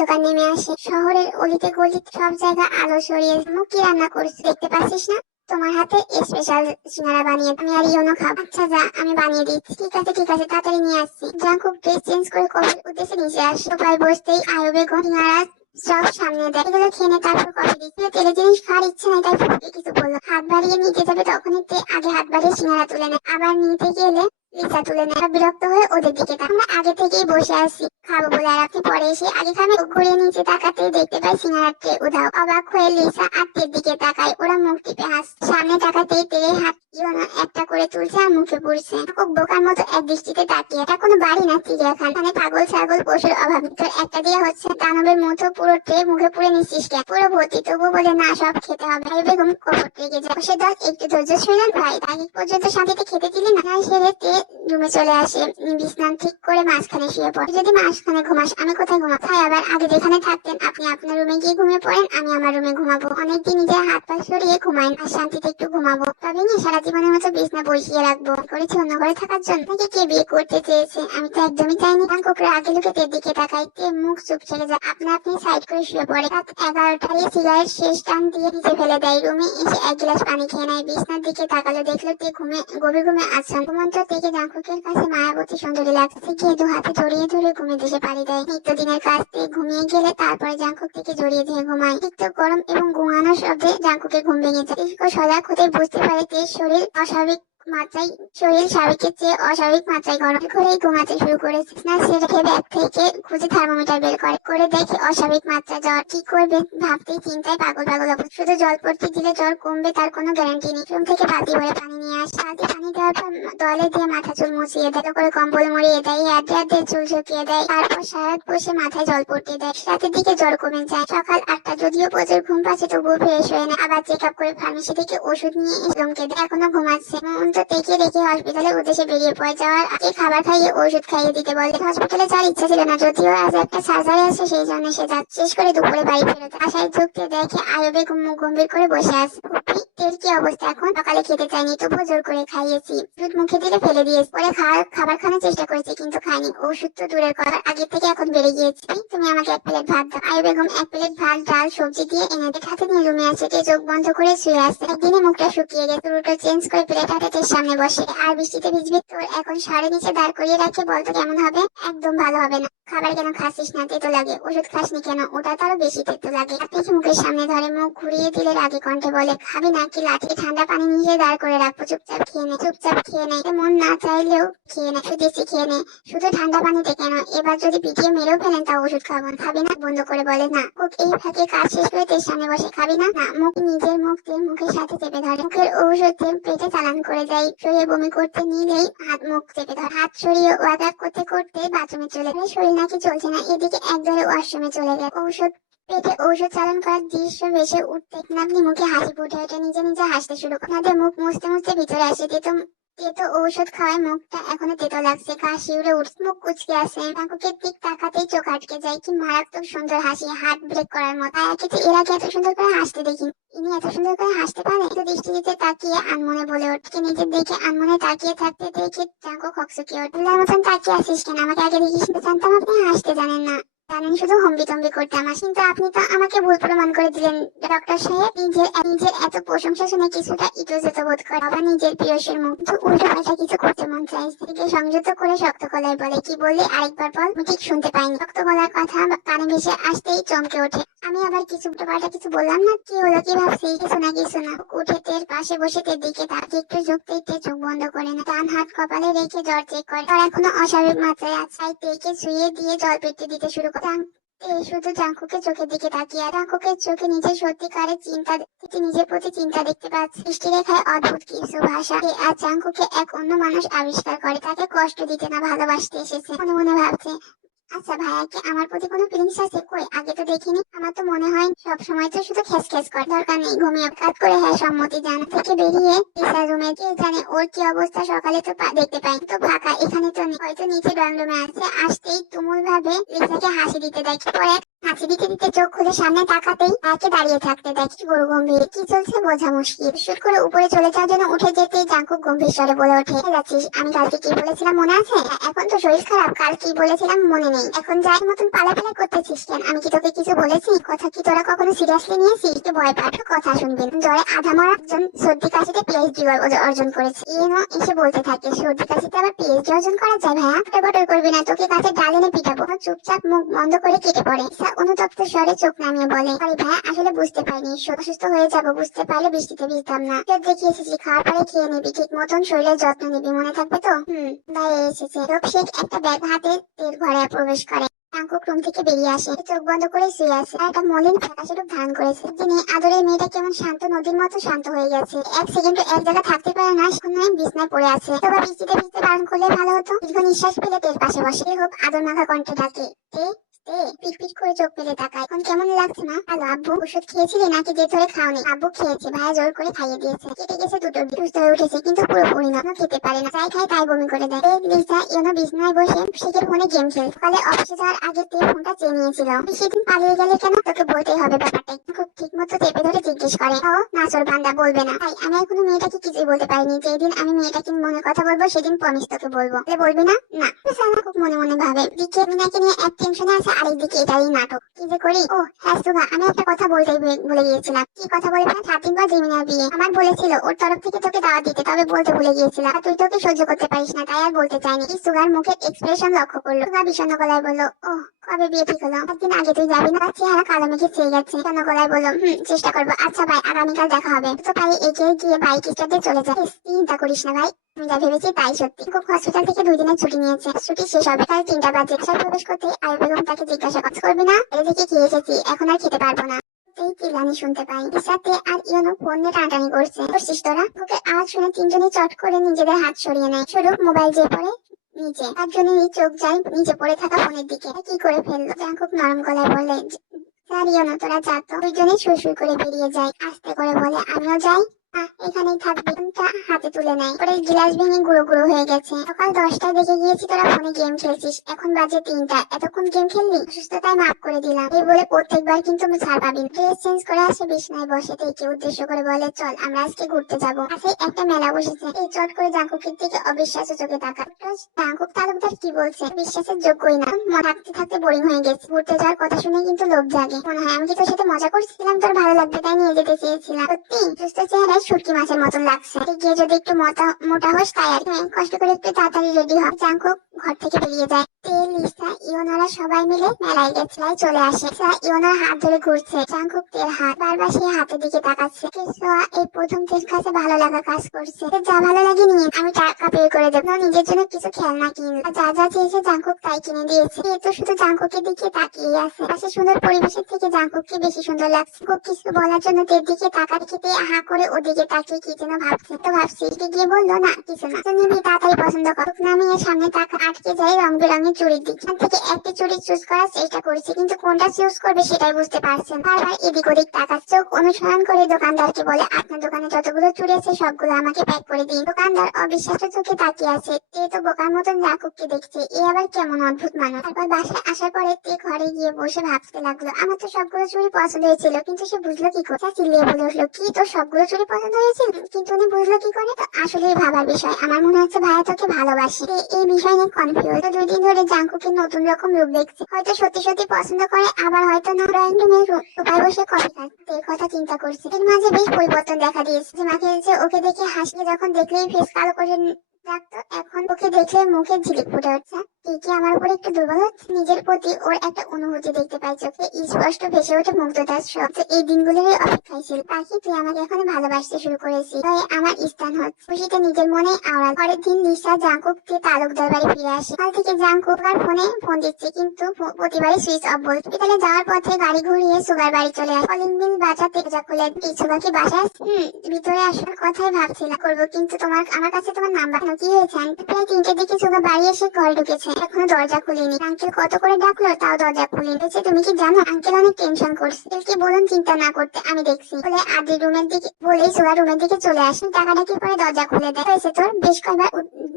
অন্ধকার নেমে আসে। শহরের অলিতে গলিতে সব জায়গায় আলো ছড়িয়ে। মুখ কি রান্না করছিস দেখতে পাচ্ছিস না? তোমার হাতে স্পেশাল সিঙ্গারা বানিয়ে আমি আর ইয়োনো খাবো। আচ্ছা যা, আমি বানিয়ে দিচ্ছি। ঠিক আছে তাড়াতাড়ি নিয়ে আসছি। জাঙ্কুক ড্রেস চেঞ্জ করে কফির উদ্দেশ্যে নিচে আসে। সোফায় বসতেই আয়ু বেগম সিঙ্গারা সব সামনে দেয়। এগুলো খেয়ে তারপর কফি দিচ্ছে। তেলে জিনিস খাওয়ার ইচ্ছে নাই তাই ফুটে কিছু বললো। হাত বাড়িয়ে নিতে যাবে তখনই আগে হাত বাড়িয়ে সিঙ্গারা তুলে নেয়। আবার নিতে গেলে লিসা তুলে নেয়। বিরক্ত হয়ে ওদের দিকে আমরা আগে থেকেই বসে আছি খাবো বলে, আর আপনি পরে এসে আগে খাবেন। ঘুরে নিচে তাকাতে দেখতে পাই সিঙ্গারার ট্রে উধাও। অবাক হয়ে লিসা আর ট্রের দিকে তাকায়। ওরা মুখ টিপে হাসছে। সামনে তাকাতেই তেলে হাত একটা করে তুলছে আর মুখে পুড়ছে। খুব বোকার মতো এক দৃষ্টিতে তাকিয়ে। এটা কোনো বাড়ি না চিড়িয়াখানা, মানে পাগল ছাগল পশুর অভাব। একটা দিয়ে হচ্ছে দানবের মতো পুরো ট্রে মুখে পুড়ে নিচ্ছিস কে? পুরো ভর্তি, তবু বলে না সব খেতে হবে। ভাই বেগম কপট রেগে যায়। সে দল একটু ধৈর্য সইলেন ভাই, তাকে পর্যন্ত শান্তিতে খেতে দিলি না। সেরে রুমে চলে আসে। বিছানা ঠিক করে মাঝখানে শুয়ে পড়ে। যদি মাঝখানে ঘুমাস আমি কোথায় ঘুমাবো? তাই আবার আগে যেখানে থাকতেন আপনি আপনার রুমে গিয়ে ঘুমিয়ে পড়েন, আমি আমার রুমে ঘুমাবো। অনেকদিন নিজের হাত পা সরিয়ে ঘুমাইন, আর শান্তিতে একটু ঘুমাবো। তবে নিয়ে সারা জীবনের মতো বিছানা বসিয়ে রাখবো করেছি অন্য ঘরে থাকার জন্য? নাকি কে বিয়ে করতে চেয়েছে? আমি তো একদমই চাইনি। জাঙ্কুকরা আগে লোকে তের দিকে তাকাই। তে মুখ চুপ ছেড়ে যায়। আপনি সাইড করে শুয়ে পড়ে। রাত 11টায় সিগারেট শেষ টান দিয়ে নিচে ফেলে দেয়। রুমে এসে এক গ্লাস পানি খেয়ে নেয়। বিছানার দিকে তাকালো, দেখলো তে গভীর ঘুমে আছেন। ঘুমন্ত থেকে জাঙ্কুকের কাছে মায়াবতী সুন্দরী লাগছে। গিয়ে দু হাতে জড়িয়ে ধরে ঘুমে দেশে পাড়ি দেয়। নিত্যদিনের কাজ থেকে ঘুমিয়ে গেলে তারপরে জাঙ্কুক থেকে জড়িয়ে দিয়ে ঘুমায়। তিক্ত গরম এবং ঘুমানোর শব্দে জাঙ্কুকের ঘুম ভেঙে যায়। সজাগ হতে বুঝতে পারে যে শরীর স্বাভাবিকের চেয়ে অস্বাভাবিক মাত্রায় গরম করেই ঘুমাতে শুরু করেছে। না সে রেখে ব্যাগ থেকে খুঁজে থার্মোমিটার বের করে দেখে অস্বাভাবিক মাত্রা জ্বর। কি করবে ভাবতেই চিন্তায় পাগল অবস্থা। শুধু জল পড়তে দিলে জ্বর কমবে তার কোনো গ্যারান্টি নেই। রুম থেকে বালতি ভরে পানি নিয়ে আসে। বালতি পানি দেওয়ার পর তোয়ালে দিয়ে মাথা চুল মুছিয়ে দেয়, করে কম্বল মুড়িয়ে দেয়, হাতে চুল শুকিয়ে দেয়। তারপর সারাত বসে মাথায় জল পড়তে দেয়। রাতের দিকে জ্বর কমে যায়। সকাল 8টা, যদিও প্রচুর ঘুম পাচ্ছে তবুও ফ্রেশ হয়ে না। আবার চেক আপ করে ফার্মেসি থেকে ওষুধ নিয়ে রুমকে দেয়। এখনো ঘুমাচ্ছে। তো দেখে রেখে হসপিটালের উদ্দেশ্যে বেরিয়ে পড়ে। যাওয়ার আগে খাবার খাইয়ে ওষুধ খাইয়ে দিতে বলে। হসপিটালে যাওয়ার ইচ্ছা ছিল না, যদিও আজ একটা সার্জারি আছে সেই জন্য সে যাচ্ছে। শেষ করে দুপুরে বাড়ি ফেরত আশায় ঢুকতে দেখে আয়ু বেগম মুখ গম্ভীর করে বসে আছে। তের কি অবস্থা এখন? সকালে খেতে চাইনি, তবুও জোর করে খাইয়েছি। দুধ মুখে দিলে ফেলে দিয়েছি। পরে খাবার খাওয়ার চেষ্টা করেছি কিন্তু খাইনি। ওষুধ তো দূরের কথা, আগে থেকে এখন বেড়ে গিয়েছে। তুমি আমাকে এক প্লেট ভাত দাও। আয়ু বেগম এক প্লেট ভাত ডাল সবজি দিয়ে এনে দেয়। হাতে নিয়ে রুমে আসে। চোখ বন্ধ করে শুয়ে আসে। একদিনে মুখটা শুকিয়ে গেছে। পুরোটা চেঞ্জ করে প্লেট হাতে তের সামনে বসে। আর বৃষ্টিতে ভিজবে তোর এখন শাড়ি নিচে দাঁড় করিয়ে রাখে, বলতো কেমন হবে? একদম ভালো হবে না। খাবার কেন খাচ্ছিস না? তেতো লাগে। ওষুধ খাসনি কেন? ওটা তারও বেশি তেতো লাগে। দেখে মুখের সামনে ধরে। মুখ ঘুরিয়ে দিলে রাগে কণ্ঠে বলে, খাবি নাকি লাঠি? ঠান্ডা পানি নিয়ে দাঁড় করে রাখবো। চুপচাপ খেয়ে নে। মন না চাইলেও খেয়ে নে। শুধু খেয়ে নে। শুধু ঠান্ডা পানিতে কেন? এবার যদি পিটিয়ে মেরেও ফেলেন তাও ওষুধ খাবো। খাবি না? বন্ধ করে বলে না। ওক এই ফাঁকে কাজ শেষ করে তের সামনে বসে। খাবি না? না। নিজের মুখ তেল মুখের সাথে চেপে ধরে। মুখের ঔষধ তেল পেটে চালান করে দেয়। শরীরে বমি করতে নিলেই হাত মুখ চেপে ধরে। হাত সরিয়ে ওয়াক করতে করতে বাথরুমে চলে যায়। শরীর নাকি চলছে না। এদিকে একদরে ওয়াশরুমে চলে গেল। পেটে ঔষধ চালান করার দৃশ্য ভেসে উঠতে নাতনি মুখে হাসি ফুটে ওঠে। নিজে নিজে হাসতে শুরু করে। নাদের মুখ মুছতে মুছতে ভিতরে আসে। তেতো ঔষধ খাওয়ায় মুখটা এখনো তেতো লাগছে। গা শিউরে উঠছে। মুখ কুচকে আসে। কাকুকে দিক তাকাতেই চোখ আটকে যায়। কি মারাত্মক সুন্দর হাসি, হার্ট ব্রেক করার মতো। এর আগে এত সুন্দর করে হাসতে দেখি। ইনি এত সুন্দর করে হাসতে পারে? তো দৃষ্টিতে তাকিয়ে আনমনে বলে ওঠে। নিজের দেখে আনমনে তাকিয়ে থাকতে দেখে জাঙ্কু খকসকিয়ে ওঠে। বুলার মতন তাকিয়ে আসিস কেন? আমাকে আগে দেখিস? জানতাম আপনি হাসতে জানেন না, জানেন শুধু হম্বিতম্বি করতে আমার। কিন্তু আপনি তো আমাকে ভুল প্রমাণ করে দিলেন ডক্টর সাহেব। নিজের এত প্রশংসা শুনে কিছুটা ইতস্তত বোধ করে। আবার নিজের প্রিয়সের মুখ উল্টো পাল্টা কিছু করতে মন চায়। স্ত্রীকে সংযত করে শক্ত গলায় বলে, কি বললি আরেকবার বল? আমি ঠিক শুনতে পাইনি। শক্ত গলার কথা কানে ভেসে আসতেই চমকে ওঠে। আমি আবার কিছু উল্টোপাল্টা কিছু বললাম না? কি হলো? কি ভাবছিস? কিছু না। উঠে তের পাশে বসে তের দিকে তাকে একটু ঝুঁকতেই তে চোখ বন্ধ করে না। ডান হাত কপালে রেখে জ্বর চেক করে। তার এখনো অস্বাভাবিক মাত্রায় আছে। তাই তেকে শুয়ে দিয়ে জল পেটে দিতে শুরু করে। শুধু জাঙ্কুকের চোখের দিকে তাকিয়ে। জাঙ্কুকের চোখে নিজের সত্যিকারের নিজের প্রতি চিন্তা দেখতে পাচ্ছে। দৃষ্টিরেখায় অদ্ভুত কিছু ভাষা। আর জাঙ্কুকে এক অন্য মানুষ আবিষ্কার করে। তাকে কষ্ট দিতে না, ভালোবাসতে এসেছে। মনে মনে ভাবছে, আচ্ছা ভাইয়া কি আমার প্রতি কোনো ফিলিংস আছে? কই আগে তো দেখিনি। আমার তো মনে হয় সব সময় তো শুধু খেস করে। দরকার নেই, ঘুমিয়ে কাজ করে। হ্যাঁ সম্মতি জানা থেকে বেরিয়ে লিসার রুমে। কে জানে ওর কি অবস্থা? সকালে তো দেখতে পাই তো ফাঁকা। এখানে তো নেই, হয়তো নিচে ড্রয়িং রুমে আছে। আসতেই তুমুল ভাবে লিসাকে হাসি দিতে দেখে। পরে হাঁচি দিতে দিতে চোখ খুলে সামনে তাকাতেই একে দাঁড়িয়ে থাকতে দেখি গরু গম্ভীর। কি চলছে বোঝা মুশকিল। শুট করে উপরে চলে যাওয়ার জন্য উঠে যেতেই জাঙ্কুক গম্ভীর স্বরে বলে ওঠে, যাচ্ছিস? আমি কালকে কি বলেছিলাম মনে আছে? এখন তো শরীর খারাপ, কাল কি বলেছিলাম মনে নেই। এখন যার মতন পালাপালা করতেছিস কেন? আমি কি তোকে কিছু বলেছি? কথা কি তোরা কখনো সিরিয়াসলি নিয়েছিস? একটু ভয় পাঠ, কথা শুনবি। জ্বরে আধা মারা একজন সর্দি কাশিতে পিএইচডি অর্জন করেছে। এসে বলতে থাকে সর্দি কাশিতে আবার পিএইচডি অর্জন করা যায়? ভাইয়া ফটাফট করবি না, তোকে কাছে ডাল এনে পিটাবো। চুপচাপ মুখ বন্ধ করে কেটে পড়ে। অনুতপ্ত স্বরে চোখ নামিয়ে বলে, আরে ভাইয়া আসলে বুঝতে পারিনি, অসুস্থ হয়ে যাবো, বুঝতে পারলে বৃষ্টিতে ভিজতাম না। দেখে এসেছি, খাওয়ার পরে খেয়ে নিবি, ঠিক মতন শরীরের যত্ন নিবি, মনে থাকবে তো? ভাই এসেছে। শেখ একটা ব্যাগ হাতে তেল ঘরে প্রবেশ করে। জাঙ্কুক রুম থেকে বেরিয়ে আসে, চোখ বন্ধ করে শুয়ে আছে। আর একটা মলিন ফ্যাকাশে রূপ ধারণ করেছে। তিনি আদরের মেয়েটা কেমন শান্ত নদীর মতো শান্ত হয়ে গেছে। এক সেকেন্ড এক জায়গায় থাকতে পারে না, সেখানে বিছনায় পড়ে আছে। তবে বৃষ্টিতে ভিজতে বারণ করলে ভালো হতো। দীর্ঘ নিঃশ্বাস ফেলে তের পাশে বসে হোক আদর মাখা কণ্ঠে ডাকে, পিট পিট করে চোখ পেলে তাকায়। এখন কেমন লাগছে মা? ভালো। আব্বু ওষুধ খেয়েছিলি নাকি যে ধরে খাওনি? আব্বু খেয়েছে, ভাইয়া জোর করে খাইয়ে দিয়েছে। কেটে গেছে দুটো, সুস্থ হয়ে উঠেছে কিন্তু পুরোপুরি না, খেতে পারে না, যাই খায় তাই বমি করে দেয়। লিসা ইয়োনো বিছনায় বসে শেখের ফোনে গেম খেলে। সকালে অফিসে যাওয়ার আগে তে ফোনটা চেয়ে নিয়েছিল। সেদিন পালিয়ে গেলে কেন? তোকে বলতেই হবে ব্যাপারটা। খুব ঠিক মতো চেপে ধরে জিজ্ঞেস করে। ও নাচর বান্দা, বলবে না? তাই আমি এখনো মেয়েটাকে কিছুই বলতে পারিনি। যেদিন আমি মেয়েটাকে মনে কথা বলবো সেদিন প্রমিস তোকে বলবো। বলবি না? না। খুব মনে মনে ভাবে, দিকে মিনাকে নিয়ে এক টেনশনে আছে, আরেকদিকে এটাই নাটক। কি যে করি। ও হ্যাঁ সুগা, আমি একটা কথা বলতেই ভুলে গিয়েছিলাম। কি কথা বলবে? 7 দিন পর জেমিনার বিয়ে। আমার বলেছিল ওর তরফ থেকে তোকে দাওয়াত দিতে, তবে বলতে ভুলে গিয়েছিলাম। তুই তোকে সহ্য করতে পারিস না, তাই আর বলতে চাইনি। সুগার মুখের এক্সপ্রেশন লক্ষ্য করলো। সুগা বিষণ্ণ গলায় বললো, ও কবে বিয়ে ঠিক হলো? একদিন আগে। তুই যাবি না? চেহারা কালো মেঘে চেয়ে গেছে। বিষণ্ণ গলায় বললো, চেষ্টা করবো। আচ্ছা ভাই, আগামীকাল দেখা হবে। তো ভাই এগিয়ে গিয়ে বাইক স্টার্টে চলে যায়। চিন্তা করিস না ভাই, আমি যা ভেবেছি তাই সত্যি। খুব হসপিটাল থেকে 2 দিনের ছুটি নিয়েছে। ছুটি শেষ হবে কাল 3টা বাজে। আশায় প্রবেশ করতে আয়ু বেগম তাকে জিজ্ঞাসা করবি না? এর থেকে খেয়ে এসেছি, এখন আর খেতে পারবো না। এই চিল্লানি শুনতে পাই। সাথে আর ইয়োনো ফোন নিয়ে টানাটানি করছে। করছিস তোরা? ওকে আওয়াজ শুনে তিনজনই চট করে নিজেদের হাত সরিয়ে নেয়। স্বরূপ মোবাইল যে পড়ে নিচে, একজনের চোখ যায় নিচে পড়ে থাকা ফোনের দিকে। কি করে ফেললো? জাঙ্কুক নরম গলায় বলে, স্যার ইয়োনো তোরা যা তো। দুইজনেই সুর করে বেরিয়ে যায়। আস্তে করে বলে, আমিও যাই। এখানেই থাকবি। ফোনটা হাতে তুলে নেয়। পরে গ্লাস ভেঙে গুঁড়ো গুঁড়ো হয়ে গেছে। সকাল 10টায় দেখে গিয়েছি তোরা ফোনে গেম খেলছিস, এখন বাজে 3টা। এতক্ষণ গেম খেললি? অসুস্থতায় মাফ করে দিলাম। এই বলে প্রত্যেকবার কিন্তু ছাড় পাবি। ড্রেস চেঞ্জ করে আসে বিছনায় বসে থেকে উদ্দেশ্য করে বলে, চল আমরা আজকে ঘুরতে যাবো। পাশে একটা মেলা বসেছে। এই চট করে জাঙ্কুকের দিকে অবিশ্বাস্য চোখে তাকা। জাঙ্কুক তালুকদার কি বলছে বিশ্বাসের যোগ্যই না। থাকতে থাকতে বোরিং হয়ে গেছে। ঘুরতে যাওয়ার কথা শুনে কিন্তু লোভ জাগে। মনে হয় আমি কি তোর সাথে মজা করছিলাম, তোর ভালো লাগবে তাই নিয়ে যেতে চেয়েছিলাম। সত্যি সুস্থ চেহারায় শুটকি মাছের মতন লাগছে। গিয়ে যদি একটু মোটা হোস তাই আর কষ্ট করে একটু তাড়াতাড়ি রেডি হয়। জাঙ্কুক ঘর থেকে বেরিয়ে যায়। লিসা ইয়োনারা সবাই মিলে মেলায় গেছে। চলে আসে। ইয়োনার হাত ধরে ঘুরছে। জাঙ্কুক তের হাত বারবার সে হাতের দিকে তাকাচ্ছে। এই প্রথম তের কাছে ভালো লাগা কাজ করছে। যা ভালো লাগে নিয়ে আমি টাকা পে করে দেবো। নিজের জন্য কিছু খেলনা কিনে যা যা চেয়েছে জাঙ্কুক তাই কিনে দিয়েছে। এ তো শুধু জাঙ্কুকের দিকে তাকিয়ে আছে। পাশে সুন্দর পরিবেশের থেকে জাঙ্কুককে বেশি সুন্দর লাগছে। কিছু বলার জন্য তের দিকে তাকাতে খেতে হা করে ওদিকে তাকিয়ে কি যেন ভাবছে। তো ভাবছি গিয়ে বললো, না কিছু না, নিবি তাড়াতাড়ি পছন্দ করুক। নামিয়ে সামনে তাকা আটকে যায় রং বেরঙের চুড়ির দিক থেকে। একটা চুড়ি চুজ করার চেষ্টা করছে, কিন্তু কোনটা চুজ করবে সেটাই বুঝতে পারছেন। বারবার এদিক ওদিক তাকাচ্ছে। চোখ অনুসরণ করে দোকানদারকে বলে, আপনার দোকানে যতগুলো চুড়ি আছে সবগুলো আমাকে প্যাক করে দিন। দোকানদার অবিশ্বাস্য চোখে তাকিয়ে আছে। তে তো বোকার মতন জাঙ্কুককে দেখছে, এ আবার কেমন অদ্ভুত মানুষ। তারপর বাসায় আসার পরে তে ঘরে গিয়ে বসে ভাবতে লাগলো, আমার তো সবগুলো চুড়ি পছন্দ হয়েছিল, কিন্তু সে বুঝলো কি করে? চিল্লিয়ে বলে উঠলো, কি তোর সবগুলো চুড়ি পছন্দ হয়েছিল? কিন্তু উনি বুঝলো কি করে? তো আসলে ভাবার বিষয়। আমার মনে হচ্ছে ভাইয়া তোকে ভালোবাসে। এই বিষয় নিয়ে কনফিউজ। 2 দিন ধরে জাঙ্কুকের নতুন রকম রূপ দেখছে। হয়তো সত্যি সত্যি পছন্দ করে, আবার হয়তো না। ড্রয়িং রুমের সোফায় বসে কফি খাচ্ছে, এর কথা চিন্তা করছে। এর মাঝে বেশ পরিবর্তন দেখা দিয়েছে। মাকে ওকে দেখে হাসলে, যখন দেখলেই ফেস কালো করে রাখতো, এখন ওকে দেখলে মুখে ঝিলিক ফুটে উঠছে। কি আমার উপরে একটু দুর্বল হচ্ছে? নিজের প্রতি ওর একটা অনুভূতি দেখতে পাই চোখে। স্পষ্ট ভেসে ওঠে মুগ্ধতার শব্দ। এই দিনগুলোরই অপেক্ষায় ছিল। পাখি তুই আমাকে এখন ভালোবাসতে শুরু করেছিস, তাই আমার স্থান হচ্ছে। খুশিতে নিজের মনে আওড়াল। পরের দিন লিসা জাঙ্কুককে তালুকদার বাড়ি ফিরে আসে। কাল থেকে জাঙ্কুক আর ফোন দিচ্ছে, কিন্তু প্রতিবারই সুইচ অফ বলছে। বিকালে যাওয়ার পথে গাড়ি ঘুরিয়ে সুগার বাড়ি চলে আসে। কলিং বিল বাজাতে দরজা খুলে সুগা কি বাসায়? ভিতরে আসার কথাই ভাবছিলাম করবো, কিন্তু আমার কাছে তোমার নাম্বার কি হয়েছে আন্টি? প্রায় 3টের দিকে সুগা বাড়ি এসে ঘরে ঢুকেছে, এখনো দরজা খুলিনি। আঙ্কেল কত করে ডাকলো তাও দরজা খুলিনি। তুমি কি জানো আঙ্কেল অনেক টেনশন করছে। আঙ্কেলকে বলুন চিন্তা না করতে, আমি দেখছি বলে আদি রুমের দিকে বলেই সুগা রুমের দিকে চলে আসে। টাকাটাকি করে দরজা খুলে দেয়। হয়েছে তোর? বেশ কয়েকবার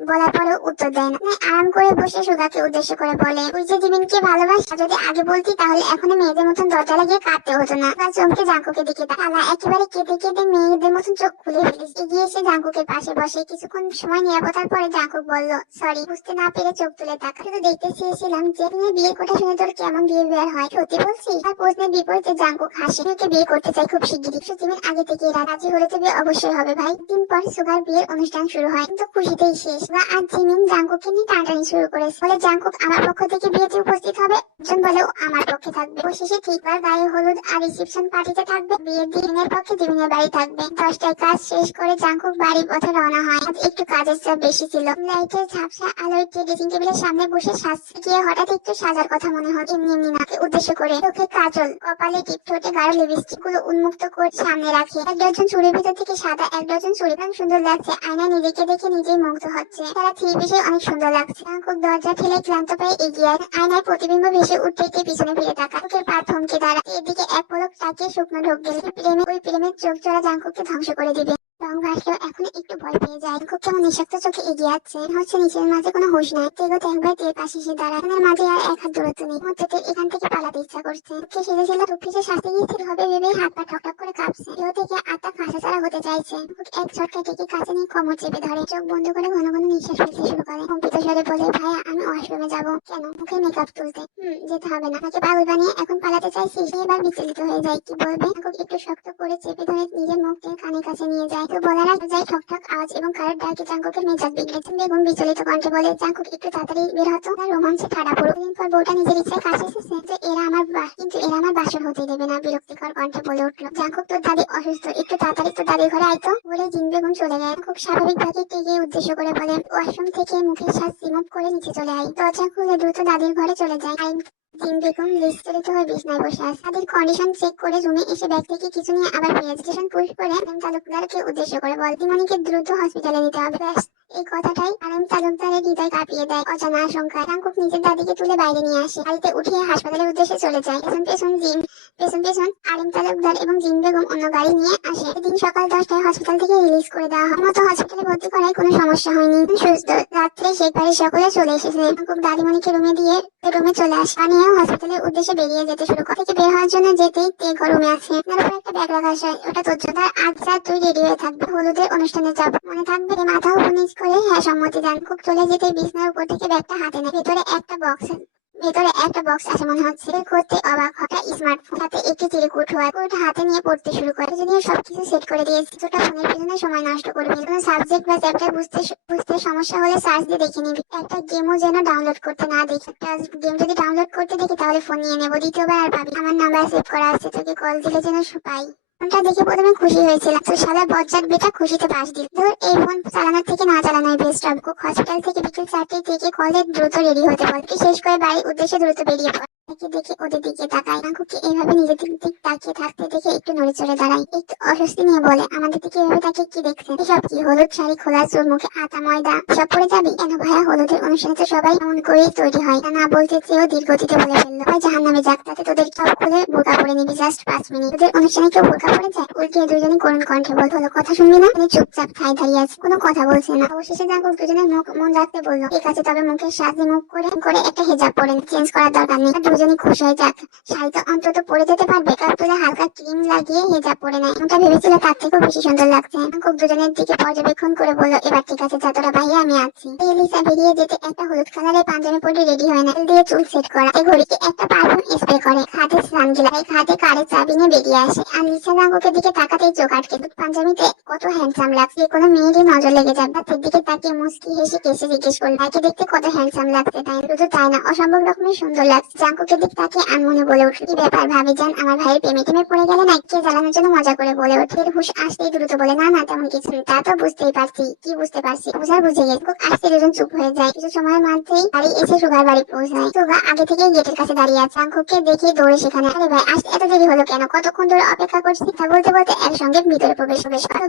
বলার পরেও উত্তর দেয় না। আরাম করে বসে সুগাকে উদ্দেশ্য করে বলে, তুই যে জিমিনকে ভালোবাসা যদি আগে বলতি তাহলে এখনো মেয়েদের মতন দরজা লাগিয়ে কাঁদতে হতো না। চমকে জাঙ্কুকে দিকে তালা একেবারে কেঁদে কেঁদে মেয়েদের মতন চোখ খুলে ফেলিস। এগিয়ে এসে জাঙ্কুকের পাশে বসে কিছুক্ষণ সময় নিরাপত্তার পরে জাঙ্কুক বলল, সরি। বুঝতে না পেরে চোখ তুলে তাকা। শুধু দেখতে চেয়েছিলাম যে তুমি বিয়ের কথা শুনে তোর কেমন বিহেভিয়ার হয়। সত্যি বলছিস? তার প্রশ্নের বিপরীতে জাঙ্কুক হাসে। তোকে বিয়ে করতে চাই খুব শিগগিরই। জিমিন আগে থেকে রাজি হলে তো বিয়ে অবশ্যই হবে ভাই। দিন পর সুগার বিয়ের অনুষ্ঠান শুরু হয়, কিন্তু খুশিতেই শেষ। আর জিমিন জাঙ্কুককে নিয়ে টানাটানি শুরু করেছে। বলে জাঙ্কুক আমার পক্ষ থেকে বিয়েতে উপস্থিত হবে, একজন বলেও আমার পক্ষে থাকবে। অবশেষে ঠিকবার গায়ে হলুদ আর রিসেপশন পার্টিতে থাকবে। বিয়ের দিনের পক্ষে জিমিনের বাড়ি থাকবে। 10টায় কাজ শেষ করে জাঙ্কুক বাড়ির পথে রওনা হয়। আজ একটু কাজের চাপ বেশি ছিল। লাইটের ঝাপসা আলোয় ড্রেসিং টেবিলের সামনে বসে সাজছে গিয়ে হঠাৎ একটু সাজার কথা মনে হয়। এমনি এমনি নাকে উদ্দেশ্য করে চোখে কাজল, কপালে টিপ, ঠোঁটে গাঢ় লিপস্টিক গুলো উন্মুক্ত করে সামনে রাখে। এক ডজন চুড়ির ভিতর থেকে সাদা এক ডজন চুড়ি সুন্দর লাগছে। আয়নায় নিজেকে দেখে নিজেই মুগ্ধ হচ্ছে। তারা থ্রি পিসে অনেক সুন্দর লাগছে। জাঙ্কুক দরজা ঠেলে ক্লান্ত পায়ে এগিয়ে আসে। আয়নায় প্রতিবিম্ব ভেসে উঠতে পিছনে ফিরে তাকায়। চোখের পা থমকে দাঁড়ায়। এদিকে এক পলক তাকিয়ে শুকনো ঢোক গেলে ওই প্রেমের চোখ জোড়া জাঙ্কুককে ধ্বংস করে দিবে। রং ভাসলেও এখন একটু ভয় পেয়ে যায়। খুব কেমন নিঃশব্দ চোখে এগিয়ে যাচ্ছে। হচ্ছে নিচের মাঝে কোনো হুঁশ নাই। তেগোতে একবার তের পাশে এসে দাঁড়ায়। মাঝে আর এক হাত দূরত্ব নেই। মুহূর্তে এখান থেকে পালাতে ইচ্ছা করছে। কে সেজেছিল টুপিসে শাস্তি গিয়েছিল হবে ভেবেই হাত পা ঠকঠক করে কাঁপছে। দেহ থেকে আত্মা ফাঁসা ছাড়া হতে চাইছে। এক ঝটকা থেকে কাছে নিয়ে কোমর চেপে ধরে। চোখ বন্ধ করে ঘন ঘন নিঃশ্বাস ফেলতে শুরু করে। কম্পিত স্বরে বলে, ভাইয়া আমি ওয়াশরুমে যাবো। কেন? মুখে মেকআপ তুলতে। যেতে হবে না। তাকে পাগল বানিয়ে এখন পালাতে চাইছিস? এবার বিচলিত হয়ে যায়। কি বলবে? একটু শক্ত করে চেপে ধরে নিজের মুখকে কানের কাছে নিয়ে যায়। তো বলার আগে যায় ঠকঠক আওয়াজ এবং কারোর ডাকে জাঙ্কুকের মেজাজ বিগড়েছে। বেগম বিচলিত কণ্ঠে বলে, জাঙ্কুক একটু তাড়াতাড়ি বের হতো। তার রোমাঞ্চে ঠাড়া পড়ো। দিন পর বউটা নিজের ইচ্ছায় কাছে এসেছে যে কিন্তু এরা আমার বাসর হতে দেবে না। বিরক্তিকর কণ্ঠে বলে উঠলো, জাঙ্কুক তোর দাদি অসুস্থ, একটু তাড়াতাড়ি তোর দাদির ঘরে আইতো। বলে জিন বেগম চলে যায়। খুব স্বাভাবিক ভাবে টেকে উদ্দেশ্য করে বলে, ওয়াশরুম থেকে মুখের শ্বাস রিমুভ করে নিচে চলে আই। দরজা খুলে দ্রুত দাদির ঘরে চলে যায়। জিন বেগম বিস্তারিত হয়ে বিছনায় বসে আছে। তাদের কন্ডিশন চেক করে রুমে এসে ব্যাগ থেকে কিছু নিয়ে আবার প্রেজেন্টেশন পুশ করে তালুকদারকে উদ্দেশ্য করে বল, দিমণিকে দ্রুত হসপিটালে নিতে হবে। ব্যাস এই কথাটাই আরাম তালুকদারের হৃদয় কাঁপিয়ে দেয় অজানা আশঙ্কায়। জাঙ্কুক নিজের দাদিকে তুলে বাইরে নিয়ে আসে। গাড়িতে উঠিয়ে হাসপাতালের উদ্দেশ্যে চলে যায়। পেছন পেছন আরিম তালুকদার এবং জিন বেগম অন্য গাড়ি নিয়ে আসে। এদিন সকাল 10টায় হসপিটাল থেকে রিলিজ করে দেওয়া হয়। মতো হসপিটালে ভর্তি করায় কোনো সমস্যা হয়নি, সুস্থ। রাত্রে শেখ বাড়ির সকলে চলে এসেছে। জাঙ্কুক দাদিমণিকে রুমে চলে আসে। পানিয়াও হসপিটালের উদ্দেশ্যে বেরিয়ে যেতে শুরু করে। বের হওয়ার জন্য যেতেই তেগো রুমে আছে। তার উপর একটা ব্যাগ রাখা আছে, ওটা তোর জন্য। আজ রাত তুই রেডি হয়ে থাকবে, হলুদের অনুষ্ঠানে যাবো, মনে থাকবে। মাথা উপর নিচ করে হ্যাঁ সম্মতি দেন। খুব চলে যেতে বিছনার উপর থেকে ব্যাগটা হাতে নেয়। ভেতরে একটা বক্স আছে মনে হচ্ছে। করতে অবাক হঠাৎ স্মার্টফোন সাথে একটি চিরকুট হাতে নিয়ে পড়তে শুরু করে। যদিও সবকিছু সেট করে দিয়েছে, ছোট ফোনের পিছনে সময় নষ্ট করবি। কোনো সাবজেক্ট বা চ্যাপ্টার বুঝতে সমস্যা হলে সার্চ দিয়ে দেখে নিবি। একটা গেমও যেন ডাউনলোড করতে না দেখি। একটা গেম যদি ডাউনলোড করতে দেখি তাহলে ফোন নিয়ে নেবো। দ্বিতীয়বার আর পাবি। আমার নাম্বার সেভ করা আছে, তোকে কল দিলে যেন পাই। ফোনটা দেখে প্রথমে খুশি হয়েছিল, তো সাদা বজ্জাত বেটা খুশিতে পাশ দিল। ধর এই ফোন চালানোর থেকে না চালানোই বেস্ট। হসপিটাল থেকে বিকেল 4টে থেকে কলে দ্রুত রেডি হতে বল। শেষ করে বাড়ির উদ্দেশ্যে দ্রুত বেরিয়ে পড়ে। দেখে ওদের দিকে তাকায়। জাঙ্কুককে এইভাবে নিজের দিক তাকিয়ে থাকতে দেখে একটু নড়ে চড়ে দাঁড়ায়। একটু অস্বস্তি নিয়ে বলে, আমাদের দিকে এভাবে তাকিয়ে কি দেখছেন? এসব কি? হলুদ শাড়ি, খোলা চুল, মুখে আটা ময়দা, সব পরে যাবি? কেন ভাইয়া? হলুদের অনুষ্ঠানে তো সবাই এমন করেই তৈরি হয়। না বলতে চেয়েও ধীর গতিতে বলে ফেললো, ভাই জাহান্নামে যাক, তাতে তোদের সব খুলে বোরকা পরে নিবি। Just 5 minute. তোদের অনুষ্ঠানে কেউ বোরকা পরে যায়? উল্টে দুজনে করুণ কণ্ঠে বল, হলো কথা শুনবি না? তিনি চুপচাপ ঠায় দাঁড়িয়ে আছে, কোনো কথা বলছে না। অবশেষে জাঙ্কুক দুজনের মন রাখতে বললো, ঠিক আছে, তবে মুখের সাজে মুখ করে একটা হেজাব পরে চেঞ্জ করার দরকার নেই। দুজনই খুশি হয়ে যাক। শাড়িটা অন্তত পরে যেতে পারবে। কাপ তুলে হালকা ক্রিম লাগিয়ে হেজাব পরে নেয়। ওটা ভেবেছিল তার থেকেও বেশি সুন্দর লাগছে। খুব দুজনের দিকে পর্যবেক্ষণ করে বললো, এবার ঠিক আছে, যা তোরা বাইরে, আমি আছি। এলিসা বেরিয়ে যেতে একটা হলুদ কালারের পাঞ্জাবি পরে রেডি হয় না। তেল দিয়ে চুল সেট করা, ঘড়িতে একটা পারফিউম স্প্রে করে, খাতে সানগ্লাস, খাতে কারের চাবি নিয়ে বেরিয়ে আসে। আর লিসা জাঙ্কুকের দিকে তাকাতেই চোখ আটকে। পাঞ্জাবিতে কত হ্যান্ডসাম লাগছে, কোনো মেয়েরই নজর লেগে যাবে। তার দিকে তাকিয়ে মুস্কি হেসে কেসে জিজ্ঞেস করল, তাকে দেখতে কত হ্যান্ডসাম লাগছে। তাই শুধু তাই না, অসম্ভব রকমের সুন্দর লাগছে। জাঙ্কুক জাঙ্কুকের দিক তাকে আনমনে বলে উঠল, কি ব্যাপার ভাবি যান, আমার ভাইয়ের প্রেমে টেমে পড়ে গেলে না? কে জ্বালানোর জন্য মজা করে বলে ওঠে। হুশ আসতেই দ্রুত বলে, না না তেমন কিছু নেই। তা তো বুঝতেই পারছি, কি বুঝতে পারছি, বুঝে গেছে। আসতে দুজন চুপ হয়ে যায়। কিছু সময়ের মধ্যেই বাড়ি এসে সুগার বাড়ি পৌঁছায়। সুগা আগে থেকে গেটের কাছে দাঁড়িয়ে আছে। জাঙ্কুককে দেখে দৌড়ে সেখানে, আরে ভাই আসতে এত দেরি হলো কেন? কতক্ষণ ধরে অপেক্ষা করছি। তা বলতে বলতে একসঙ্গে ভিতরে প্রবেশ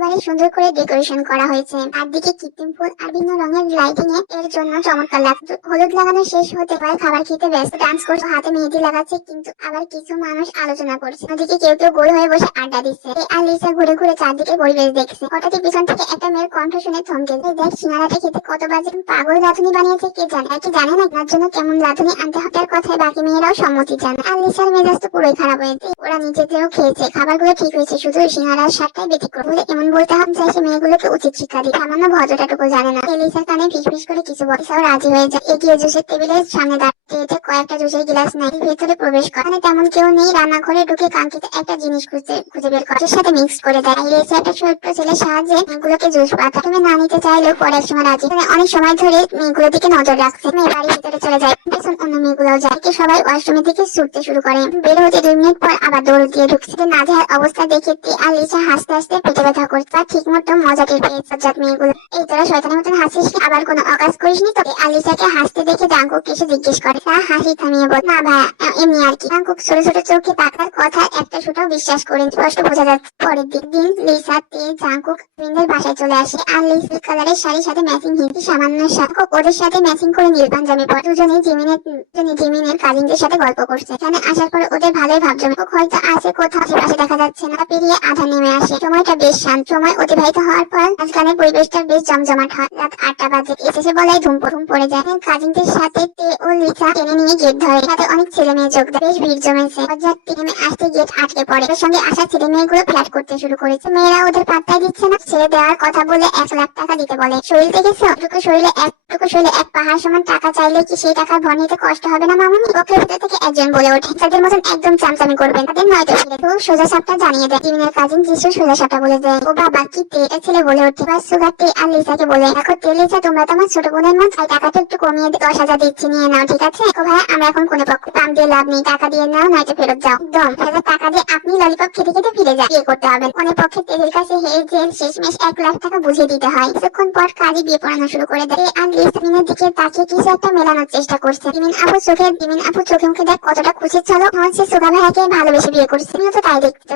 বাড়ি সুন্দর করে ডেকোরেশন করা হয়েছে। চারদিকে কৃত্রিম ফুল আর বিভিন্ন রঙের লাইটিং এর জন্য চমৎকার লাগছে। হলুদ লাগানো শেষ হতে পারে, খাবার খেতে ব্যস্ত, ডান্স করছে, হাতে মেহেদি লাগাচ্ছে, কিন্তু আবার কিছু মানুষ আলোচনা করছে। ওদিকে কেউ কেউ গোল হয়ে বসে আড্ডা দিচ্ছে। আর লিসা ঘুরে ঘুরে চারদিকে পরিবেশ দেখছে। হঠাৎ পিছন থেকে একটা মেয়ের কণ্ঠ শুনে থমকে যায়। দেখ সিঙ্গারাটা খেতে কত বাজে, পাগল রাঁধুনি বানিয়েছে। কে জানে কি জানে না তার জন্য কেমন রাঁধুনি আনতে হবে। কথায় বাকি মেয়েরাও সম্মতি জানে। আর লিসার মেজাজ তো পুরোই খারাপ হয়েছে। ওরা নিজেদেরও খেয়েছে, খাবারগুলো ঠিক হয়েছে, শুধু সিঙ্গারার স্বাদটাই ব্যতিক্রম বলে এমন বলতে হবে চাই। সে মেয়েগুলোকে উচিত শিক্ষা দিই, সামান্য ভদ্রতাটুকু জানে না। লিসা কানে ফিস করে কিছু বলে, রাজি হয়ে যায়। এগিয়ে জুসের টেবিলের সামনে দাঁড়িয়ে কয়েকটা জুসের গ্লাস নেয়, ভেতরে প্রবেশ করে। তেমন কেউ নেই। রান্নাঘরে ঢুকে কাঙ্ক্ষিত একটা জিনিস খুঁজে বের করে সাথে মিক্স করে দেয়। লিসা একটা ছোট্ট ছেলের সাহায্যে মেয়েগুলোকে জুস পাতা। তুমি না নিতে চাইলেও পরে এক সময় রাজি। অনেক সময় ধরে মেয়েগুলোর দিকে নজর রাখছে। মেয়ে বাড়ির ভিতরে চলে যায়, পেছন অন্য মেয়েগুলোও যায়। সবাই ওয়াশরুমের দিকে ছুটতে শুরু করে। বের হতে 2 মিনিট পর আবার দৌড় দিয়ে ঢুকছে। নাজেহাল অবস্থা দেখে আর লিসা হাসতে হাসতে পেটে ব্যথা করছে। তার ঠিক মতো মজা টের পেয়েছে সজ্জাত মেয়েগুলো। এই তোরা শয়তানের মতন হাসিস, আবার কোনো অকাজ করিসনি তো? আলিসাকে হাসতে দেখে জাঙ্কুক এসে জিজ্ঞেস করে। তা হাসি থামিয়ে বল, না ভাই এমনি আর কি। জাঙ্কুক ছোট ছোট চোখে তাকার কথা একটা সুটাও বিশ্বাস করেন। স্পষ্ট বোঝা যাচ্ছে। পরের দিন লিসা তে জাঙ্কুক বৃন্দের বাসায় চলে আসে। আর লিসা কালারের শাড়ির সাথে ম্যাচিং হিন্দি সামান্য শার্ট, ওদের সাথে ম্যাচিং করে নীল পাঞ্জাবি পরে দুজনেই জিমিনের কাজিনদের সাথে গল্প করছে। এখানে আসার পরে ওদের ভালোই ভাব জমে। হয়তো আছে কোথাও, আশেপাশে দেখা যাচ্ছে না। পেরিয়ে আধা নেমে আসে। সময়টা বেশ শান্ত। সময় অতিবাহিত হওয়ার পর আজকালের পরিবেশটা বেশ জমজমাট হয়। রাত 8টা বাজে। এসেছে বলাই ধুম পড়ে যায়। কাজিনদের সাথে তে ও লিসা টেনে নিয়ে গেট ধরে। সাথে অনেক ছেলে মেয়ে যোগ দেয়। বেশ ভিড় জমেছে। নেমে আসতে গেট আটকে পড়ে। ওর সঙ্গে আসা ছেলে মেয়েগুলো ফ্ল্যাট করতে শুরু করেছে। মেয়েরা ওদের পাত্তাই দিচ্ছে না। ছেড়ে দেওয়ার কথা বলে 1 লাখ টাকা দিতে বলে। শরীর দেখেছো? এতটুকু শরীরে এক পাহাড় সমান টাকা চাইলে কি সেই টাকার ভর নিতে কষ্ট হবে না মামুনি? পক্ষের ভিতর থেকে একজন বলে ওঠে, তাদের মতন একদম চামচামি করবেন, তাদের নয়তো ফিরে তো সোজা সাপটা জানিয়ে দেয়। জিমিনের কাজিন যিশু সোজা সাপটা বলে দেয়। ও বাবা কি তে, এটা ছেলে বলে ওঠে। এবার সুগার তে আর লিসাকে বলে, দেখো তে লিসা, তোমরা তো আমার ছোট বোনের মত, তাই টাকাটা একটু কমিয়ে 10,000 দিচ্ছি, নিয়ে নাও, ঠিক আছে? ও ভাই আমরা এখন কোনো পক্ষ দাম দিয়ে লাভ নেই, টাকা দিয়ে নাও, নয়তো ফেরত যাও। একদম টাকা দিয়ে আপনি ললিপপ খেতে খেতে ফিরে যান, বিয়ে করতে হবে। অনেক পক্ষে তেলের কাছে হেরে যে শেষমেশ 1 লাখ টাকা বুঝিয়ে দিতে হয়। কিছুক্ষণ পর কাজে বিয়ে পড়ানো শুরু করে দেয়। আর লিসামিনের দিকে তাকিয়ে কিছু একটা মেলানোর চেষ্টা করছে। জিমিন আপু চোখে মুখে দেখ কতটা খুশি। চলো হচ্ছে সুগা ভাইয়াকে ভালোবেসে বিয়ে করছে। আমিও তো তাই দেখতে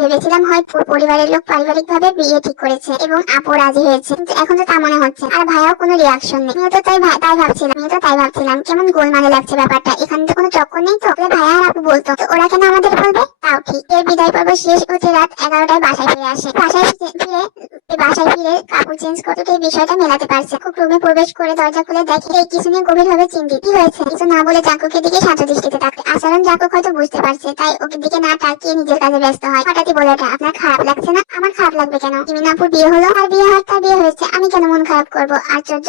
ভেবেছিলাম হয় পরিবারের লোক পারিবারিক ভাবে বিয়ে ঠিক করেছে এবং আপু রাজি হয়েছে, কিন্তু এখন তো তা মনে হচ্ছে। আর ভাইয়াও কোনো রিয়াকশন নেই। আমিও তো তাই ভাবছিলাম কেমন গোলমালে লাগছে ব্যাপারটা। এখানে তো কোনো চক্কর নেই তো? ভাইয়া আর আপু বলতো তো ওরা কেন আমাদের বলবে? তাও ঠিক। এর বিদায় পর্ব শেষ হতে রাত 11টায় বাসায় ফিরে আসে। বাসায় ফিরে কাপড় চেঞ্জ করতে এই বিষয়টা মেলাতে পারছে। খুব রুমে প্রবেশ করে দরজা খুলে দেখে এই কিছু নিয়ে গভীরভাবে চিন্তিত। কি হয়েছে? কিছু না বলে জাঙ্কুকের দিকে শান্ত দৃষ্টিতে তাকায়। আচরণ জাঙ্কুক হয়তো বুঝতে পারছে, তাই ওকে দিকে না তাকিয়ে নিজের কাজে ব্যস্ত হয়। হঠাৎই বলে ওঠে, আপনার খারাপ লাগছে না? আমার খারাপ লাগবে কেন? জিমিন আপুর বিয়ে হলো, আর তার বিয়ে হয়েছে, আমি কেন মন খারাপ করবো? আশ্চর্য,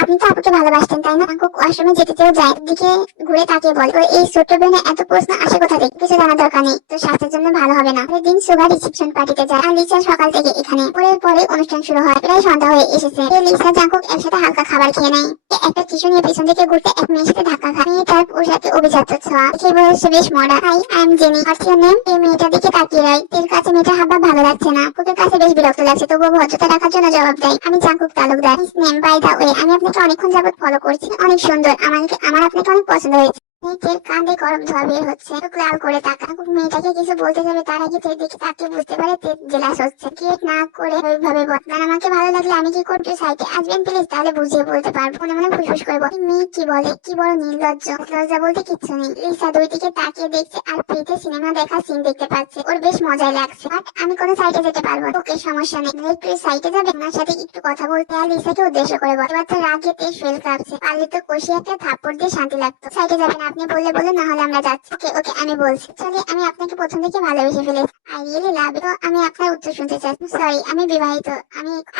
আপনি তো আপুকে ভালোবাসতেন তাই না? জাঙ্কুক ওয়াশরুমে যেতে যায়, দিকে ঘুরে তাকিয়ে বলে, এই ছোট্ট ব্রেনে এত প্রশ্ন আসে কোথা থেকে? কিছু জানার দরকার নেই, তো স্বাস্থ্যের জন্য ভালো হবে না। দিন সুগার রিসেপশন পার্টিতে যায়। আর লিসা সকাল থেকে এখানে। পরে অনুষ্ঠান শুরু হয়। প্রায় সন্ধ্যা হয়ে এসেছে। লিসা জাঙ্কুক একসাথে হালকা খাবার খেয়ে নেয়। একটা টিস্যু নিয়ে পেছন থেকে ঘুরতে এক মেয়ের সাথে ধাক্কা খায়। তার পোশাকে অভিজাত ছোঁয়া, সে বয়সে বেশ modern. Hi I am jenny, what's your name? এই মেয়েটার দিকে তাকিয়ে রয়। এর কাছে মেয়েটার হাবভাব ভালো লাগছে না। ওদের কাছে বেশ বিরক্ত লাগছে, তবুও ভদ্রতা রাখার জন্য জবাব দেয়, আমি Jungkook Talukdar. Miss name by the way, আমি আপনাকে অনেকক্ষণ যাবত ফলো করছি, অনেক সুন্দর, আমার আপনাকে অনেক পছন্দ হয়েছে। মেয়েটির কাঁধে গরম ধোয়া বের হচ্ছে। চোখ লাল করে তাকা। মেয়েটাকে কিছু বলতে যাবে তার আগে দেখে তাকে বুঝতে পারে জেলাস হচ্ছে। ক্রিয়েট না করে ওইভাবে বলবেন, আমাকে ভালো লাগলে আমি কি করতে সাইটে আসবেন প্লিজ, তাহলে বুঝিয়ে বলতে পারবো। মনে মনে ফুসফুস করে বলে, মেয়ে কি বলে, কি বড় নির্লজ্জ। লজ্জা বলতে কিচ্ছু নেই। লিসা দুই দিকে তাকিয়ে দেখছে আর ফ্রিতে সিনেমা দেখার সিন দেখতে পাচ্ছে। ওর বেশ মজাই লাগছে। বাট আমি কোনো সাইটে যেতে পারবো? ওকে সমস্যা নেই, একটু সাইটে যাবে, ওনার সাথে একটু কথা বলতে। আর লিসাকে উদ্দেশ্য করে বলে, এবার তো রাগেতে ফেল কাঁপছে, পারলে তো কষে একটা থাপ্পড় দিয়ে শান্তি লাগতো। সাইটে যাবেন আপনি বলে না হলে আমরা যাচ্ছি। ওকে আমি বলছি। চলে, আমি আপনাকে প্রথম থেকে ভালোবেসে ফেলেছি। I really love you. আমি আপনার উত্তর শুনতে চাই। সরি, আমি বিবাহিত।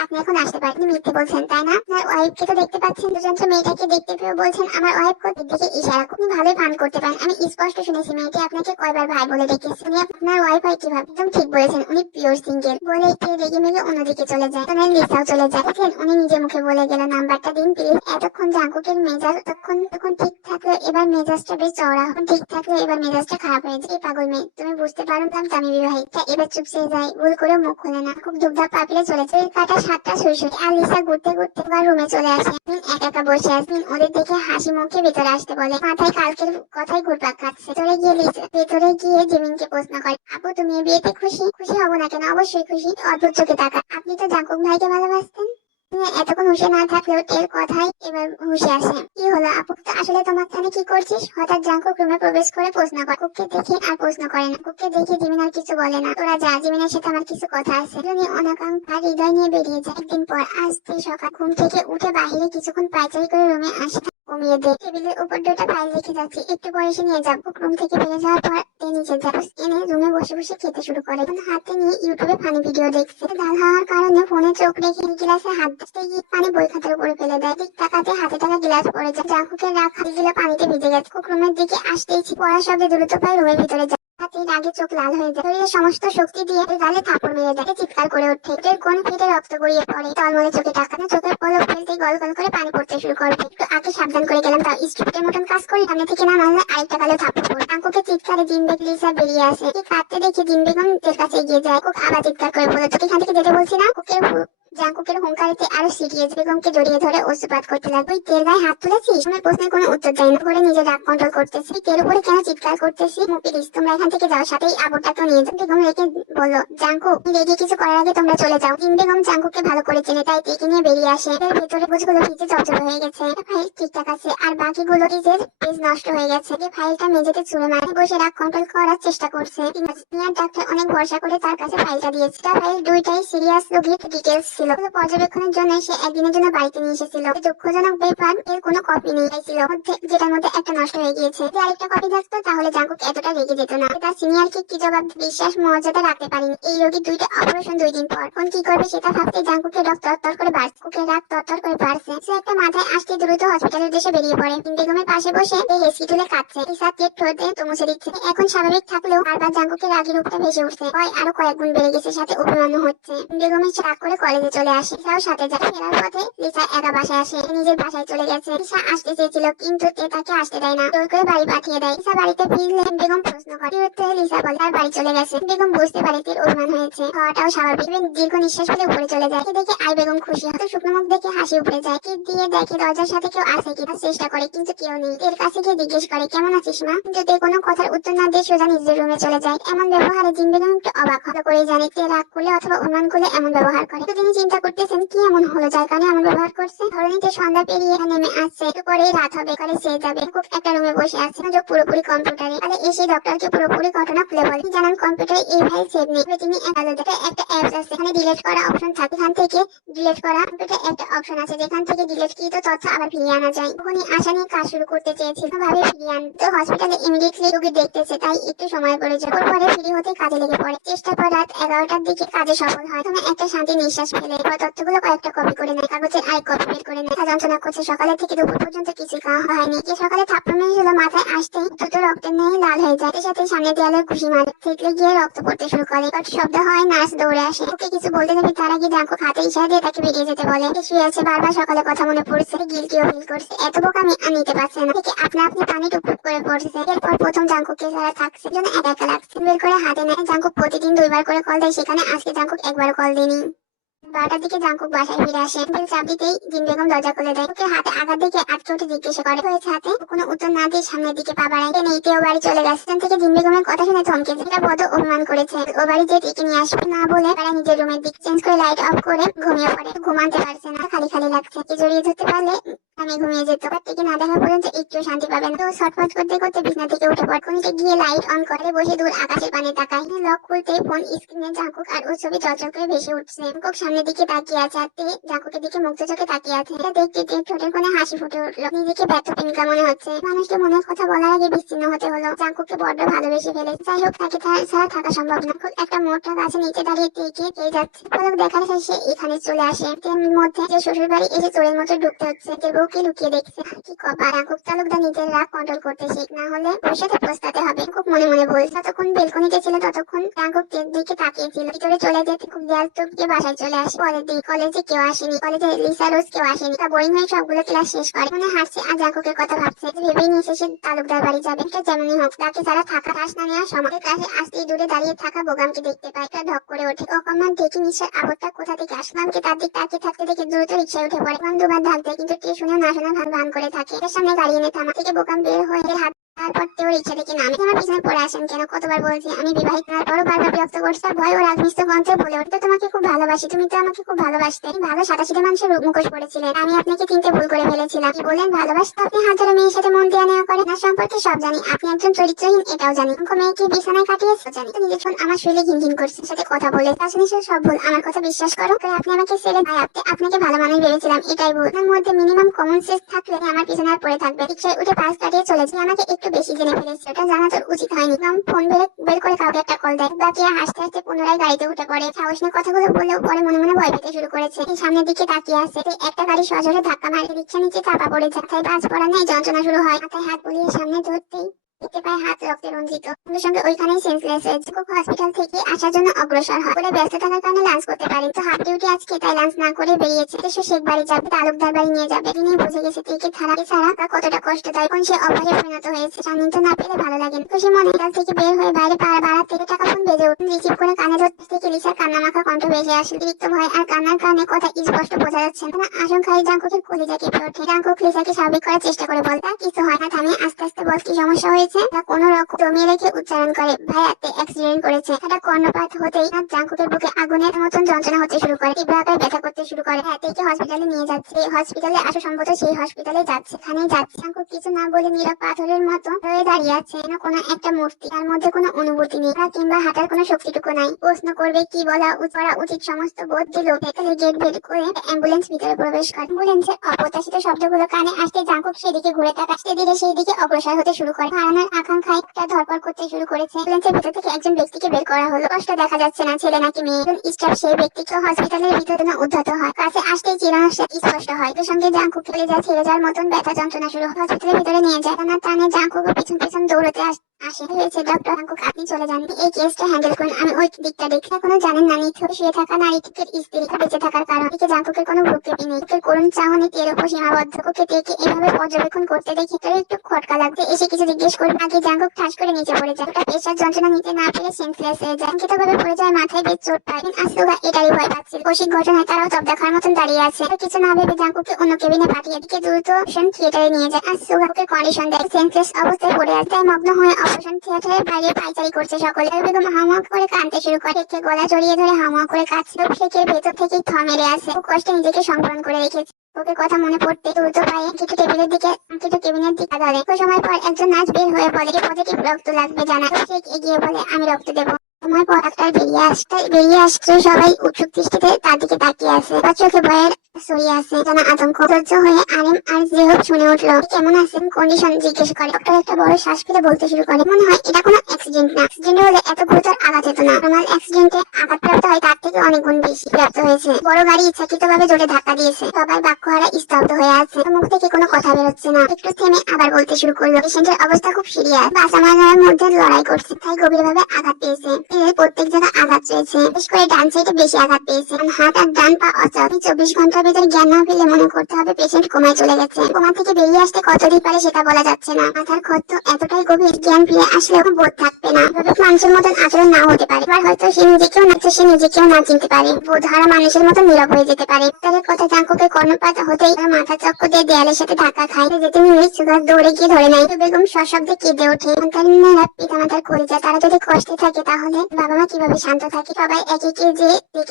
আপনি এখন আসতে পারেন। আপনি মিথ্যে বলছেন তাই না? আপনার ওয়াইফকে তো দেখতে পাচ্ছেন। দুজন মেয়েটাকে দেখতে পেয়ে বলছেন আমার ওয়াইফ কোথায়? দিকে ইশারা। আপনি ভালোই পান করতে পারেন। আমি স্পষ্ট শুনেছি মেয়েটি আপনাকে কয়বার ভাই বলে ডেকেছে। উনি আপনার ওয়াইফ হয় কিভাবে? একদম ঠিক বলেছেন, উনি পিওর সিঙ্গেল। বলে রেগে মেগে অন্যদিকে চলে যায়। তখন লিসাও চলে যায়। দেখেন উনি নিজে মুখে বলে গেল, নাম্বারটা দিন প্লিজ। এতক্ষণ জাঙ্কুকের মেজাজ তখন ঠিক থাকলো, এবার মেজাজ মেজাজটা বেশ চওড়া ঠিক থাকলে এবার মেজাজটা খারাপ হয়ে যায়। এই পাগল মেয়ে, তুমি বুঝতে পারো না আমি বিবাহিত। এবার চুপসে যায়, ভুল করে মুখ খুলে না, খুব ধূপধাপ পাপিয়ে চলেছে। কাটা 7টা সুইসুই। আর লিসা ঘুরতে ঘুরতে রুমে চলে আসে। একা একা বসে আছে। ওদের দেখে হাসি মুখে ভেতরে আসতে বলে। মাথায় কালকের কথাই ঘুরপাক খাচ্ছে। ভেতরে গিয়ে জিমিনকে প্রশ্ন করে, আপু তুমি এই বিয়েতে খুশি? খুশি হবো না কেন, অবশ্যই খুশি। অদ্ভুত চোখে তাকা। আপনি তো জাঙ্কুক ভাইকে ভালোবাসতেন। এতক্ষণ হুশে না থাকলেও এর কথাই এবার হুশে আসে। কি হলো আপু, আসলে তোমার খানে কি করছিস? হঠাৎ জাঙ্কুক রুমে প্রবেশ করে প্রশ্ন করে। কুককে দেখে আর প্রশ্ন করে না। কুককে দেখে জিমিন আর কিছু বলে না। তোরা যা, জিমিনের সাথে আমার কিছু কথা আছে। দুজনে অনাকাঙ্ক্ষা হৃদয় নিয়ে বেরিয়ে যায়। একদিন পর আসতে সকাল ঘুম থেকে উঠে বাহিরে কিছুক্ষণ পায়চারি করে রুমে আসে। কমিয়ে দে। টেবিলের উপর 2টা ফাইল রেখে যাচ্ছি, একটু পরে এসে নিয়ে যাবো। রুম থেকে বেরিয়ে যাওয়ার পর নিচে যাবো। এনে রুমে বসে বসে খেতে শুরু করে। হাতে নিয়ে ইউটিউবে ফানি ভিডিও দেখছে। ডাল হওয়ার কারণে ফোনে চোখ রেখে গ্লাসে হাত দিতে গিয়ে পানি বই খাতার উপরে ফেলে দেয়। ঠিক তাকাতে হাতে থাকা গ্লাস পড়ে যায়। জাঙ্কুকের রাখা গিলা পানিতে ভিজে গেছে। কুক রুমের দিকে আসতেই পড়ার শব্দে দ্রুত পায়ে রুমের ভিতরে যায়। রাগে চোখ লাল হয়ে যায়। শরীরের সমস্ত শক্তি দিয়ে গালে থাপড় মেরে দেয়। চিৎকার করে ওঠে। পেটের কোন ফিটে রক্ত গড়িয়ে পড়ে। টলমলে চোখে তাকানো, চোখের পলক ফেলতেই গল গল করে পানি পড়তে শুরু করবে। একটু আগে সাবধান করে গেলাম, তাও স্ট্রিটের মতন কাজ করি। সামনে থেকে না মারলে আরেকটা গালে থাপড় পড়ে। আঙ্কুকে চিৎকারে জিন বেগ লিসা বেরিয়ে আসে। কাঁদতে দেখে জিন বেগমের কাছে এগিয়ে যায়। কুক আবার চিৎকার করে বলে, তোকে এখান থেকে যেতে বলছি না। জাঙ্কুকের হুঙ্কারিতে আরো সিরিয়াস বেগমকে জড়িয়ে ধরে অশ্রুপাত করতে লাগলো। তুই তেল গায়ে হাত তুলেছিস? আমার প্রশ্নের কোনো উত্তর দেয় না। করে নিজের রাগ কন্ট্রোল করতেছি। তেল উপরে কেন চিৎকার করতেছি? মুপিরিস, তোমরা এখান থেকে যাও, সাথেই আবরটাকেও নিয়ে যাও। বেগম রেখে বলল, জাঙ্কুক রেগে কিছু করার আগে তোমরা চলে যাও। তিন বেগম জাঙ্কুককে ভালো করে চেনে, তাই তেকে নিয়ে বেরিয়ে আসে। এর ভেতরে বুঝগুলো ভিজে চলচল হয়ে গেছে। ফাইল ঠিকঠাক আছে, আর বাকিগুলো নিজের পেজ নষ্ট হয়ে গেছে। যে ফাইলটা মেঝেতে ছুঁড়ে মারে বসে রাগ কন্ট্রোল করার চেষ্টা করছে। সিনিয়র ডাক্তার অনেক ভরসা করে তার কাছে ফাইলটা দিয়েছে। ফাইল দুইটাই সিরিয়াস রোগীর ডিটেলস ছিল। পর্যবেক্ষণের জন্য সে একদিনের জন্য বাড়িতে নিয়ে এসেছিল। দুঃখজনক ব্যাপার, এর কোনো কপি নেই ছিল, যেটার মধ্যে একটা নষ্ট হয়ে গিয়েছে। যদি আরেকটা কপি থাকতো তাহলে জাঙ্কুক এতটা রেগে যেত না। তার সিনিয়রকে কি জবাব, বিশ্বাস মর্যাদা রাখতে পারেনি। এই রোগীর 2টা অপারেশন 2 দিন পর। কোন কি করবে সেটা ভাবতে জাঙ্কুকের রক্ত তরতর করে বাড়ছে। কুকের রাগ তরতর করে বাড়ছে। সে একটা মাথায় আসতে দ্রুত হসপিটালের উদ্দেশ্যে বেরিয়ে পড়ে। বেগমের পাশে বসে হেসকি তুলে কাঁদছে। ইসা চেক ঠোঁটে তো মুছে দিচ্ছে। এখন স্বাভাবিক থাকলেও বারবার জাঙ্কুকের রাগের রূপটা ভেসে উঠছে। ভয় আরো কয়েক গুণ বেড়ে গেছে, সাথে অভিমানও হচ্ছে। বেগমের রাগ করে কলেজে চলে আসে। ইসাও সাথে যায়। ফেরার পথে লিসা একা বাসায় আসে। নিজের বাসায় চলে গেছে। লিসা আসতে চেয়েছিল কিন্তু তাকে আসতে দেয় না। জোর করে বাড়ি পাঠিয়ে দেয়। লিসা বাড়িতে ফিরলে বেগম প্রশ্ন করে। লিসা বলে তার বাড়ি চলে গেছে। বেগম বুঝতে পারে তের অভিমান হয়েছে। হওয়াটাও স্বাভাবিক। দীর্ঘ নিঃশ্বাস ফেলে উপরে চলে যায়। দেখে আই বেগম খুশি। হয়তো শুকনো মুখ দেখে হাসি উপরে যায়। কিট দিয়ে দেখে দরজার সাথে কেউ আছে কিনা চেষ্টা করে, কিন্তু কেউ নেই। এর কাছে গিয়ে জিজ্ঞেস করে, কেমন আছিস মা? কিন্তু কোনো কথার উত্তর না দিয়ে সোজা নিজের রুমে চলে যায়। এমন ব্যবহারে জিন বেগম একটু অবাক হলো করে জানে তে রাগ করলে অথবা অনুমান করলে এমন ব্যবহার করে। তো তিনি চিন্তা করতেছেন কি এমন হলো যার কারণে এমন ব্যবহার করছে। ধরনীতে সন্ধ্যা পেরিয়ে নেমে আসছে। একটু পরেই রাত হবে, করে সে যাবে। খুব একটা রুমে বসে আছে, পুরোপুরি কম্পিউটারে। তাহলে এসে ডক্টরকে পুরোপুরি ঘটনা খুলে বলে। জানান কম্পিউটারে এই ফাইল সেভ নেই। তিনি একটা অ্যাপস আছে, এখানে ডিলিট করা অপশন থাকে। এখান থেকে ডিলিট করা কম্পিউটার একটা অপশন আছে যেখান থেকে ডিলিট কৃত তথ্য আবার ফিরিয়ে আনা যায়। তখনই আশা নিয়ে কাজ শুরু করতে চেয়েছিল, ভাবে ফিরিয়ে আনতে হসপিটালে ইমিডিয়েটলি রোগী দেখতেছে, তাই একটু সময় পড়েছে। পরে ফ্রি হতে কাজে লেগে পড়ে। চেষ্টার পর রাত 11টার দিকে কাজে সফল হয়। তখন একটা শান্তি নিঃশ্বাস ফেলে তথ্যগুলো কয়েকটা কপি করে নেয়। কাগজের আরেক কপি বের করে নেয়। যন্ত্রণা করছে। সকালে থেকে দুপুর পর্যন্ত কিছু খাওয়া হয়নি। যে সকালে থাপ্পড় মেরেছিল মাথায় আসতেই দ্রুত রক্তের ন্যায় লাল হয়ে যায়। সাথে সামনে দেয়ালে ঘুষি মারে। থেতলে গিয়ে রক্ত পড়তে শুরু করে। শব্দ হয়, নার্স দৌড়ে আসে। ওকে কিছু বলতে যাবে তার আগে জাঙ্কুক হাতে ইশারা দিয়ে তাকে বেরিয়ে যেতে বলে। শুয়ে আছে, বারবার সকালে কথা মনে পড়ছে। গিল্টিও ফিল করছে। এত বোকামি আর নিতে পারছে না। থেকে আপনা আপনি পানি টুকটুক করে পড়ছে। এরপর প্রথম জাঙ্কুককে ছাড়া থাকছে জন্য একা একা লাগছে। বের করে হাতে নেয়। জাঙ্কুক প্রতিদিন 2বার করে কল দেয়, সেখানে আজকে জাঙ্কুক একবারও কল দেয়নি। 12টার দিকে জাঙ্কুক বাসায় ফিরে আসে। বেল চাপ দিতেই জিন বেগম দরজা খুলে দেয়। ওকে হাতে আঘাত দেখে আটকে উঠে জিজ্ঞাসা করে হয়েছে হাতে। কোনো উত্তর না দিয়ে সামনের দিকে পা বাড়ায়। নেই, তেও বাড়ি চলে গেছে। সেখান থেকে জিন বেগমের কথা শুনে থমকে যায়। এটা বড় অভিমান করেছে। ও বাড়ি যে টিকে নিয়ে আসবে না বলে তারা নিজের রুমের দিকে চেঞ্জ করে লাইট অফ করে ঘুমিয়ে পড়ে। ঘুমাতে পারছে না, খালি খালি লাগছে। জড়িয়ে ধরতে পারলে আমি ঘুমিয়ে যেত। টিকে না দেখা পর্যন্ত একটু শান্তি পাবেন। তো ছটফট করতে করতে বিছনা থেকে উঠে পড়ে। কোনিতে গিয়ে লাইট অন করে বসে দূর আকাশের পানে তাকায়। লক খুলতে ফোন স্ক্রিনে জাঙ্কুক আর ওর ছবি চলচল করে ভেসে উঠছে। জাঙ্কুক সামনের দিকে তাকিয়ে আছে। জাঙ্কুকের দিকে মুক্ত চোখে তাকিয়ে আছে। এটা দেখতে ঠোঁটের কোণে হাসি ফুটে উঠলো। নিজেকে ব্যর্থ প্রেমিকা মনে হচ্ছে। মানুষকে মনের কথা বলার আগে বিচ্ছিন্ন হতে হলো। জাঙ্কুককে বড্ড ভালোবেসে ফেলেছে। যাই হোক, তাকে ছাড়া থাকা সম্ভব না। একটা মোটা গাছের নিচে দাঁড়িয়ে খেয়ে যাচ্ছে। পলক দেখার শেষে এখানে চলে আসে। এর মধ্যে যে শ্বশুর বাড়ি এসে চোরের মতো ঢুকতে হচ্ছে। যে বউকে লুকিয়ে দেখছে। কি কবা, জাঙ্কুক তালুকদার নিজের রাগ কন্ট্রোল করতে শিখ, না হলে ভবিষ্যতে পস্তাতে হবে। খুব মনে মনে বলছে। ততক্ষণ বেলকনিতে ছিল, ততক্ষণ জাঙ্কুক দিকে তাকিয়েছিল। ভিতরে চলে যেতে খুব দেয়াল টপকে বাসায় চলে আসে। আসে। পরের দিন কলেজে কেউ আসেনি, কলেজে লিসা রোজ কেউ আসেনি। তা বোরিং হয়ে সবগুলো ক্লাস শেষ করে মনে হাসছে আর জাঙ্কুকের কথা ভাবছে। ভেবেই নিয়েছে সে তালুকদার বাড়ি যাবে। এটা যেমনই হোক তাকে ছাড়া থাকা শ্বাস না নেওয়ার সময় ক্লাসে আসতেই দূরে দাঁড়িয়ে থাকা বোগামকে দেখতে পায়। একটা ঢক করে ওঠে। অকস্মাৎ দেখি নিঃশ্বাস আবরটা কোথা থেকে আসলামকে তার দিক তাকিয়ে থাকতে দেখে দ্রুত রিক্সায় উঠে পড়ে। বোগাম দুবার ডাক দেয় কিন্তু কে শুনেও না শোনা ভান ভান করে থাকে। এর সামনে গাড়ি এনে থামা থেকে বোগাম বের হয়ে হাত তারপর তেও রিক্সা থেকে নামে। আমার পিছনে পড়ে আসেন কেন? কতবার বলছি আমি বিবাহিত। তারপরও বারবার বিরক্ত করছে। ভয় ও রাগমিষ্ট কণ্ঠে বলে উঠতে, তোমাকে খুব ভালোবাসি, তুমি তো আমাকে খুব ভালোবাসতে। ভালো সাদাসিধে মানুষের মুখোশ পড়েছিলেন, আমি আপনাকে চিনতে ভুল করে ফেলেছিলাম। কি বলেন ভালোবাসতে? আপনি হাজারো মেয়ের সাথে মন দেওয়া নেওয়া করেন না সম্পর্কে সব জানি। আপনি একজন চরিত্রহীন এটাও জানি। মেয়েকে বিছানায় কাটিয়েছে জানি। নিজের আমার শরীরে ঘিনঘিন করছে সাথে কথা বলে তার সাথে সব ভুল। আমার কথা বিশ্বাস করো। আপনি আমাকে ছেড়ে ভাই আপনাকে ভালো মানুষ ভেবেছিলাম, এটাই ভুল। আপনার মধ্যে মিনিমাম কমন সেন্স থাকলে আমার পিছনে আর পড়ে থাকবে। রিক্সায় উঠে পাশ কাটিয়ে চলেছে। আমাকে একটু বেশি জেনে ফেলেছে, ওটা জানা তোর উচিত হয়নি। ফোন বের করে কাউকে একটা কল দেয়। বাকিয়া হাসতে হাসতে পুনরায় গাড়িতে উঠে পড়ে। সাহস নিয়ে কথাগুলো বললেও পরে মনে মনে ভয় পেতে শুরু করেছে। সামনের দিকে তাকিয়ে আসে। একটা গাড়ি সজোরে ধাক্কা মারে রিক্সা নিচে চাপা পড়ে যায়। মাথায় বাজ পড়া নেই, যন্ত্রণা শুরু হয়। মাথায় হাত বুলিয়ে সামনে ধরতেই দেখতে পায় হাত রক্তে রঞ্জিত। সঙ্গে সঙ্গে ওইখানেই সেন্সলেস হয়ে হসপিটাল থেকে আসার জন্য অগ্রসর হয়। করে ব্যস্ত থাকার কারণে লাঞ্চ করতে পারেন তো হাফ ডিউটি আজকে, তাই লাঞ্চ না করে বেরিয়েছে। সে শেখ বাড়ি যাবে, তালুকদার বাড়ি নিয়ে যাবে। তিনি বুঝে গেছে থেকে ছাড়া কতটা কষ্টদায়ক। কোন সে অভয়ে পরিণত হয়েছে। সান্নিধ্য না পেলে ভালো লাগে না। খুশি মনে কাল থেকে বের হয়ে বাইরে বাড়ার থেকে টাকা ফোন বেজে উঠুন। রিসিভ করে কানে ধরতে থেকে লিসার কান্না মাখা কণ্ঠ ভেসে আসে। অতিরিক্ত ভয় আর কান্নার কারণে কথা স্পষ্ট বোঝা যাচ্ছে না। আশঙ্কায় জাঙ্কুকের কলিজা কেঁপে ওঠে। জাঙ্কুক লিসাকে স্বাভাবিক করার চেষ্টা করে বলে, কিছু হয় না, থামিয়ে আস্তে আস্তে বল কি সমস্যা হয়েছে। তা কোনো রকম জমিয়ে রেখে উচ্চারণ করে, ভাই হাতে অ্যাক্সিডেন্ট করেছে। এটা কর্ণপাত হতেই জাঙ্কুকের বুকে আগুনের মতন যন্ত্রণা হতে শুরু করে। তীব্র আকারে ব্যথা করতে শুরু করে। হাতেকে হসপিটালে নিয়ে যাচ্ছে। হসপিটালে আসা সম্ভবত সেই হসপিটালে যাচ্ছে। এখানেই যাচ্ছে। জাঙ্কুক কিছু না বলে নীরব পাথরের মতো হয়ে দাঁড়িয়ে আছে। যেন কোনো একটা মূর্তি, তার মধ্যে কোনো অনুভূতি নেই কিংবা হাঁটার কোনো শক্তিটুকু নাই। প্রশ্ন করবে কি বলা উচিত সমস্ত বোধ দিল। ভেতরে গেট বের করে অ্যাম্বুলেন্স ভিতরে প্রবেশ করে। অ্যাম্বুলেন্সের অপ্রত্যাশিত শব্দগুলো কানে আসতে জাঙ্কুক সেদিকে ঘুরে তাকাতে ধীরে সেই দিকে অগ্রসর হতে শুরু করে। হারানোর আকাঙ্ক্ষায় একটা ধরপড় করতে শুরু করেছে। অ্যাম্বুলেন্সের ভিতর থেকে একজন ব্যক্তিকে বের করা হলো। কষ্ট দেখা যাচ্ছে না ছেলে নাকি মেয়ে। স্টাফ সেই ব্যক্তিকে হসপিটালের ভিতরে উদ্ধত হয়। কাছে আসতেই চিরানো স্পষ্ট হয়। এর সঙ্গে জাঙ্কুক ফেলে যায় ছেড়ে যাওয়ার মতন ব্যথা যন্ত্রণা শুরু হয়। হসপিটালের ভিতরে নিয়ে যায়। টানা টানে জাঙ্কুক পিছন পিছন দৌড়তে আসে হয়েছে। ডক্টর জাঙ্কুক আপনি চলে যান, এই কেসটা হ্যান্ডেল করুন, আমি ওই দিকটা দেখি। এখনো জানেন না নিথর শুয়ে থাকা নারীটির স্ত্রী বেঁচে থাকার কারণ। এদিকে জাঙ্কুকের কোনো ভ্রুক্ষেপই নেই। করুণ চাহনি টের উপর সীমাবদ্ধ। ওকে দেখে এভাবে পর্যবেক্ষণ করতে দেখি তোর একটু খটকা লাগছে। এসে কিছু জিজ্ঞেস করবে আগে জাঙ্কুক ঠাস করে নিচে পড়ে যায়। ওটা পেশার যন্ত্রণা নিতে না পেরে সেন্সলেস হয়ে যায়। ভাবে পড়ে যায়, মাথায় বেশ চোট পায়। আসুগা এটারই ভয় পাচ্ছিল। কৌশিক ঘটনায় তারাও চপ দেখার মতন দাঁড়িয়ে আছে। কিছু না ভেবে জাঙ্কুককে অন্য কেবিনে পাঠিয়ে দিকে দ্রুত অপারেশন থিয়েটারে নিয়ে যায়। আসুগাকে কন্ডিশন দেয় সেন্সলেস অবস্থায় পড়ে আছে। তাই মগ্ন হয়ে অপারেশন থিয়েটারের বাইরে পাইচারি করছে সকলে। বেগম হাওয়া করে কাঁদতে শুরু করে। একে গলা জড়িয়ে ধরে হাওয়া করে কাঁদছিল। শেখের ভেতর থেকেই থ মেরে আছে। খুব কষ্টে নিজেকে সংবরণ করে রেখেছে। ওকে কথা মনে পড়তে দ্রুত পায়ে কিছু টেবিলের দিকে কিছু কেবিনের দিকে ধরে। ওই সময় পর একজন নার্স বের হয়ে বলে পজিটিভ রক্ত লাগবে জানা। শেখ এগিয়ে বলে আমি রক্ত দেবো। সময় পর ডাক্তার বেরিয়ে আসছে। সবাই উৎসুক দৃষ্টিতে তার দিকে তাকিয়ে আছে। তার চোখে ভয়ের সরিয়ে আছে জানা আতঙ্ক। সহ্য হয়ে আরেম আর জেহব শুনে উঠলো। কেমন আছেন কন্ডিশন জিজ্ঞেস করে। ডক্টর একটা বড় শ্বাস ফেলে বলতে শুরু করে, মনে হয় এটা কোনো অ্যাক্সিডেন্ট না। অ্যাক্সিডেন্ট হলে এত গুরুতর আঘাত হতো না। নরমাল অ্যাক্সিডেন্টে আঘাতপ্রাপ্ত হয় তার থেকে অনেক গুণ বেশি প্রাপ্ত হয়েছে। বড় গাড়ি ইচ্ছাকৃতভাবে জোরে ধাক্কা দিয়েছে। সবাই বাক্যহারা স্তব্ধ হয়ে আছে। মুখ থেকে কোনো কথা বেরোচ্ছে না। একটু থেমে আবার বলতে শুরু করলো, পেশেন্টের অবস্থা খুব সিরিয়াস। বাঁচা মারার মধ্যে লড়াই করছে, তাই গভীরভাবে আঘাত পেয়েছে। প্রত্যেক জায়গায় আঘাত পেয়েছে। বিশেষ করে ডান সাইডে বেশি আঘাত পেয়েছে। হাত আর ডান পা অচল। 24 ঘন্টার ভেতর জ্ঞান না পেলে মনে করতে হবে পেশেন্ট কোমায় চলে গেছে। কোমা থেকে বেরিয়ে আসতে কতদিন পারে সেটা বলা যাচ্ছে না। মাথার ক্ষত এতটাই গভীর, জ্ঞান ফিরে আসলেও বোধ থাকবে না। মানুষের মতন আচরণ নাও হতে পারে। এবার হয়তো সে নিজেকেও না চিনতে পারে। বোধহারা মানুষের মতো নীরব হয়ে যেতে পারে। তাদের কথা জাঙ্কুকের কর্ণপাত হতেই তার মাথা চক্কর দিয়ে দেয়ালের সাথে ধাক্কা খায়। যেতে নিয়ে সুগার দৌড়ে গিয়ে ধরে নেয়। বেগম সশব্দে কেঁদে ওঠে। সন্তানেরা পিতামাতার করে যায়। তারা যদি কষ্টে থাকে তাহলে বাবা মা কিভাবে শান্ত থাকে। সবাই একে একে যে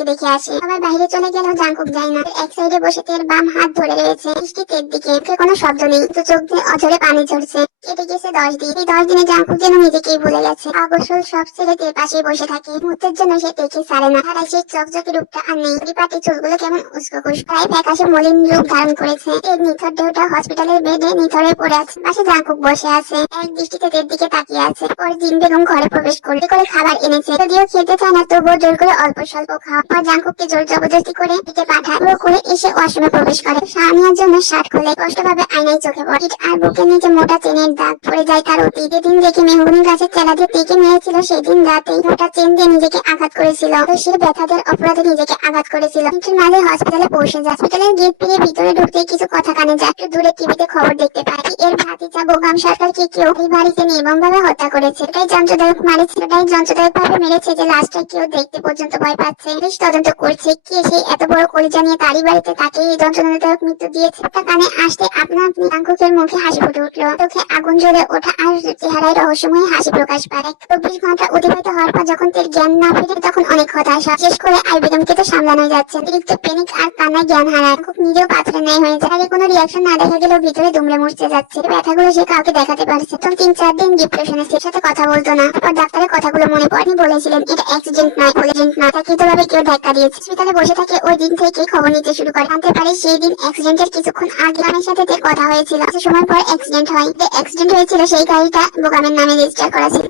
দেখে আসে। সবাই বাইরে চলে গেলেও জাঙ্কুক যায় না। এক সাইডে বসে তের বাম হাত ধরে রয়েছে। দৃষ্টি তের দিকে। কোনো শব্দ নেই, তো চোখ দিয়ে অঝরে পানি ঝরছে। কেটে গেছে 10 দিন। এই 10 দিনে জাঙ্কুক যেন নিজেকেই ভুলে গেছে। অবসর সব ছেড়ে তের পাশে বসে থাকে। মুহূর্তের জন্য সে দেখে ছাড়ে না। আর সেই চকচকে রূপটা আর নেই। পরিপাটি চুলগুলো কেমন উস্কোখুস, প্রায় ফ্যাকাশে মলিন রূপ ধারণ করেছে। এর নিথর দেহটা হসপিটালের বেডে নিথরে পড়ে আছে। পাশে জাঙ্কুক বসে আছে। এক দৃষ্টিতে তের দিকে তাকিয়ে আছে। পরে জিন বেগম ঘরে প্রবেশ করে খাবার এনেছে। দিয়েছে। যদিও খেতে চায় না তবুও জোর করে অল্প স্বল্প খাওয়া পর জাঙ্কুককে জোর জবরদস্তি করে দিতে পাঠায়। পুরো করে এসে ওয়াশরুমে প্রবেশ করে। সানিয়ার জন্য শার্ট খুলে স্পষ্টভাবে আয়নায় চোখে পড়ে। আর বুকের নিচে মোটা চেনের দাগ পড়ে যায় তার অতীত। যেদিন দেখে মেহগুনি গাছের চেলা দিয়ে তীকে মেরেছিল সেদিন রাতেই মোটা চেন দিয়ে নিজেকে আঘাত করেছিল। তো সে ব্যথাদের অপরাধে নিজেকে আঘাত করেছিল। কিছুর মাঝে হসপিটালে পৌঁছে যায়। হসপিটালের গেট পেরিয়ে ভিতরে ঢুকতেই কিছু কথা কানে যায়। একটু দূরে টিভিতে খবর দেখতে পায় এর ভাতিজা বোগাম সরকারকে কেউ এই বাড়িতে নির্মম ভাবে হত্যা করেছে। এটাই যন্ত্রদায়ক মারেছে, এটাই যন্ত্রদায়ক ভাবে মেরেছে যে লাশটা কেউ দেখতে পর্যন্ত ভয় পাচ্ছে। পুলিশ তদন্ত করছে কে সেই এত বড় কলিজা নিয়ে তারই বাড়িতে তাকে এই যন্ত্রণাদায়ক মৃত্যু দিয়েছে। একটা কানে আসতে আপনা আপনি জাঙ্কুকের মুখে হাসি ফুটে উঠলো। চোখে আগুন জ্বলে ওঠা আর চেহারায় রহস্যময় হাসি প্রকাশ পায়। 24 ঘন্টা অতিবাহিত হওয়ার পর যখন তার জ্ঞান না ফিরে তখন অনেক হতাশা। শেষ করে বেগমকে তো সামলানোই যাচ্ছে। অতিরিক্ত প্যানিক আর কান্নায় জ্ঞান হারায়। খুব নিজেও পাথরে ন্যায় হয়ে যায়। আগে কোনো রিয়াকশন না দেখা গেলেও ভিতরে দুমড়ে মুছতে যাচ্ছে। ব্যথাগুলো সে কাউকে দেখাতে পারছে। তো 3-4 দিন ডিপ্রেশনে সে সাথে কথা বলতো না। তারপর ডাক্তারের কথাগুলো মনে পড়ে। বলেছিলেন এটা অ্যাক্সিডেন্ট নয়, অ্যাক্সিডেন্ট না, তাকে কেউ ধাক্কা দিয়েছে। হসপিটালে বসে থাকে ওই দিন থেকে খবর নিতে শুরু করে। জানতে পারে সেই দিন অ্যাক্সিডেন্টের কিছুক্ষণ আগে আমার সাথে তার কথা হয়েছিল। কিছু সময় পর অ্যাক্সিডেন্ট হয়। যে অ্যাক্সিডেন্ট হয়েছিল সেই গাড়িটা বোগামের নামে রেজিস্টার করা ছিল।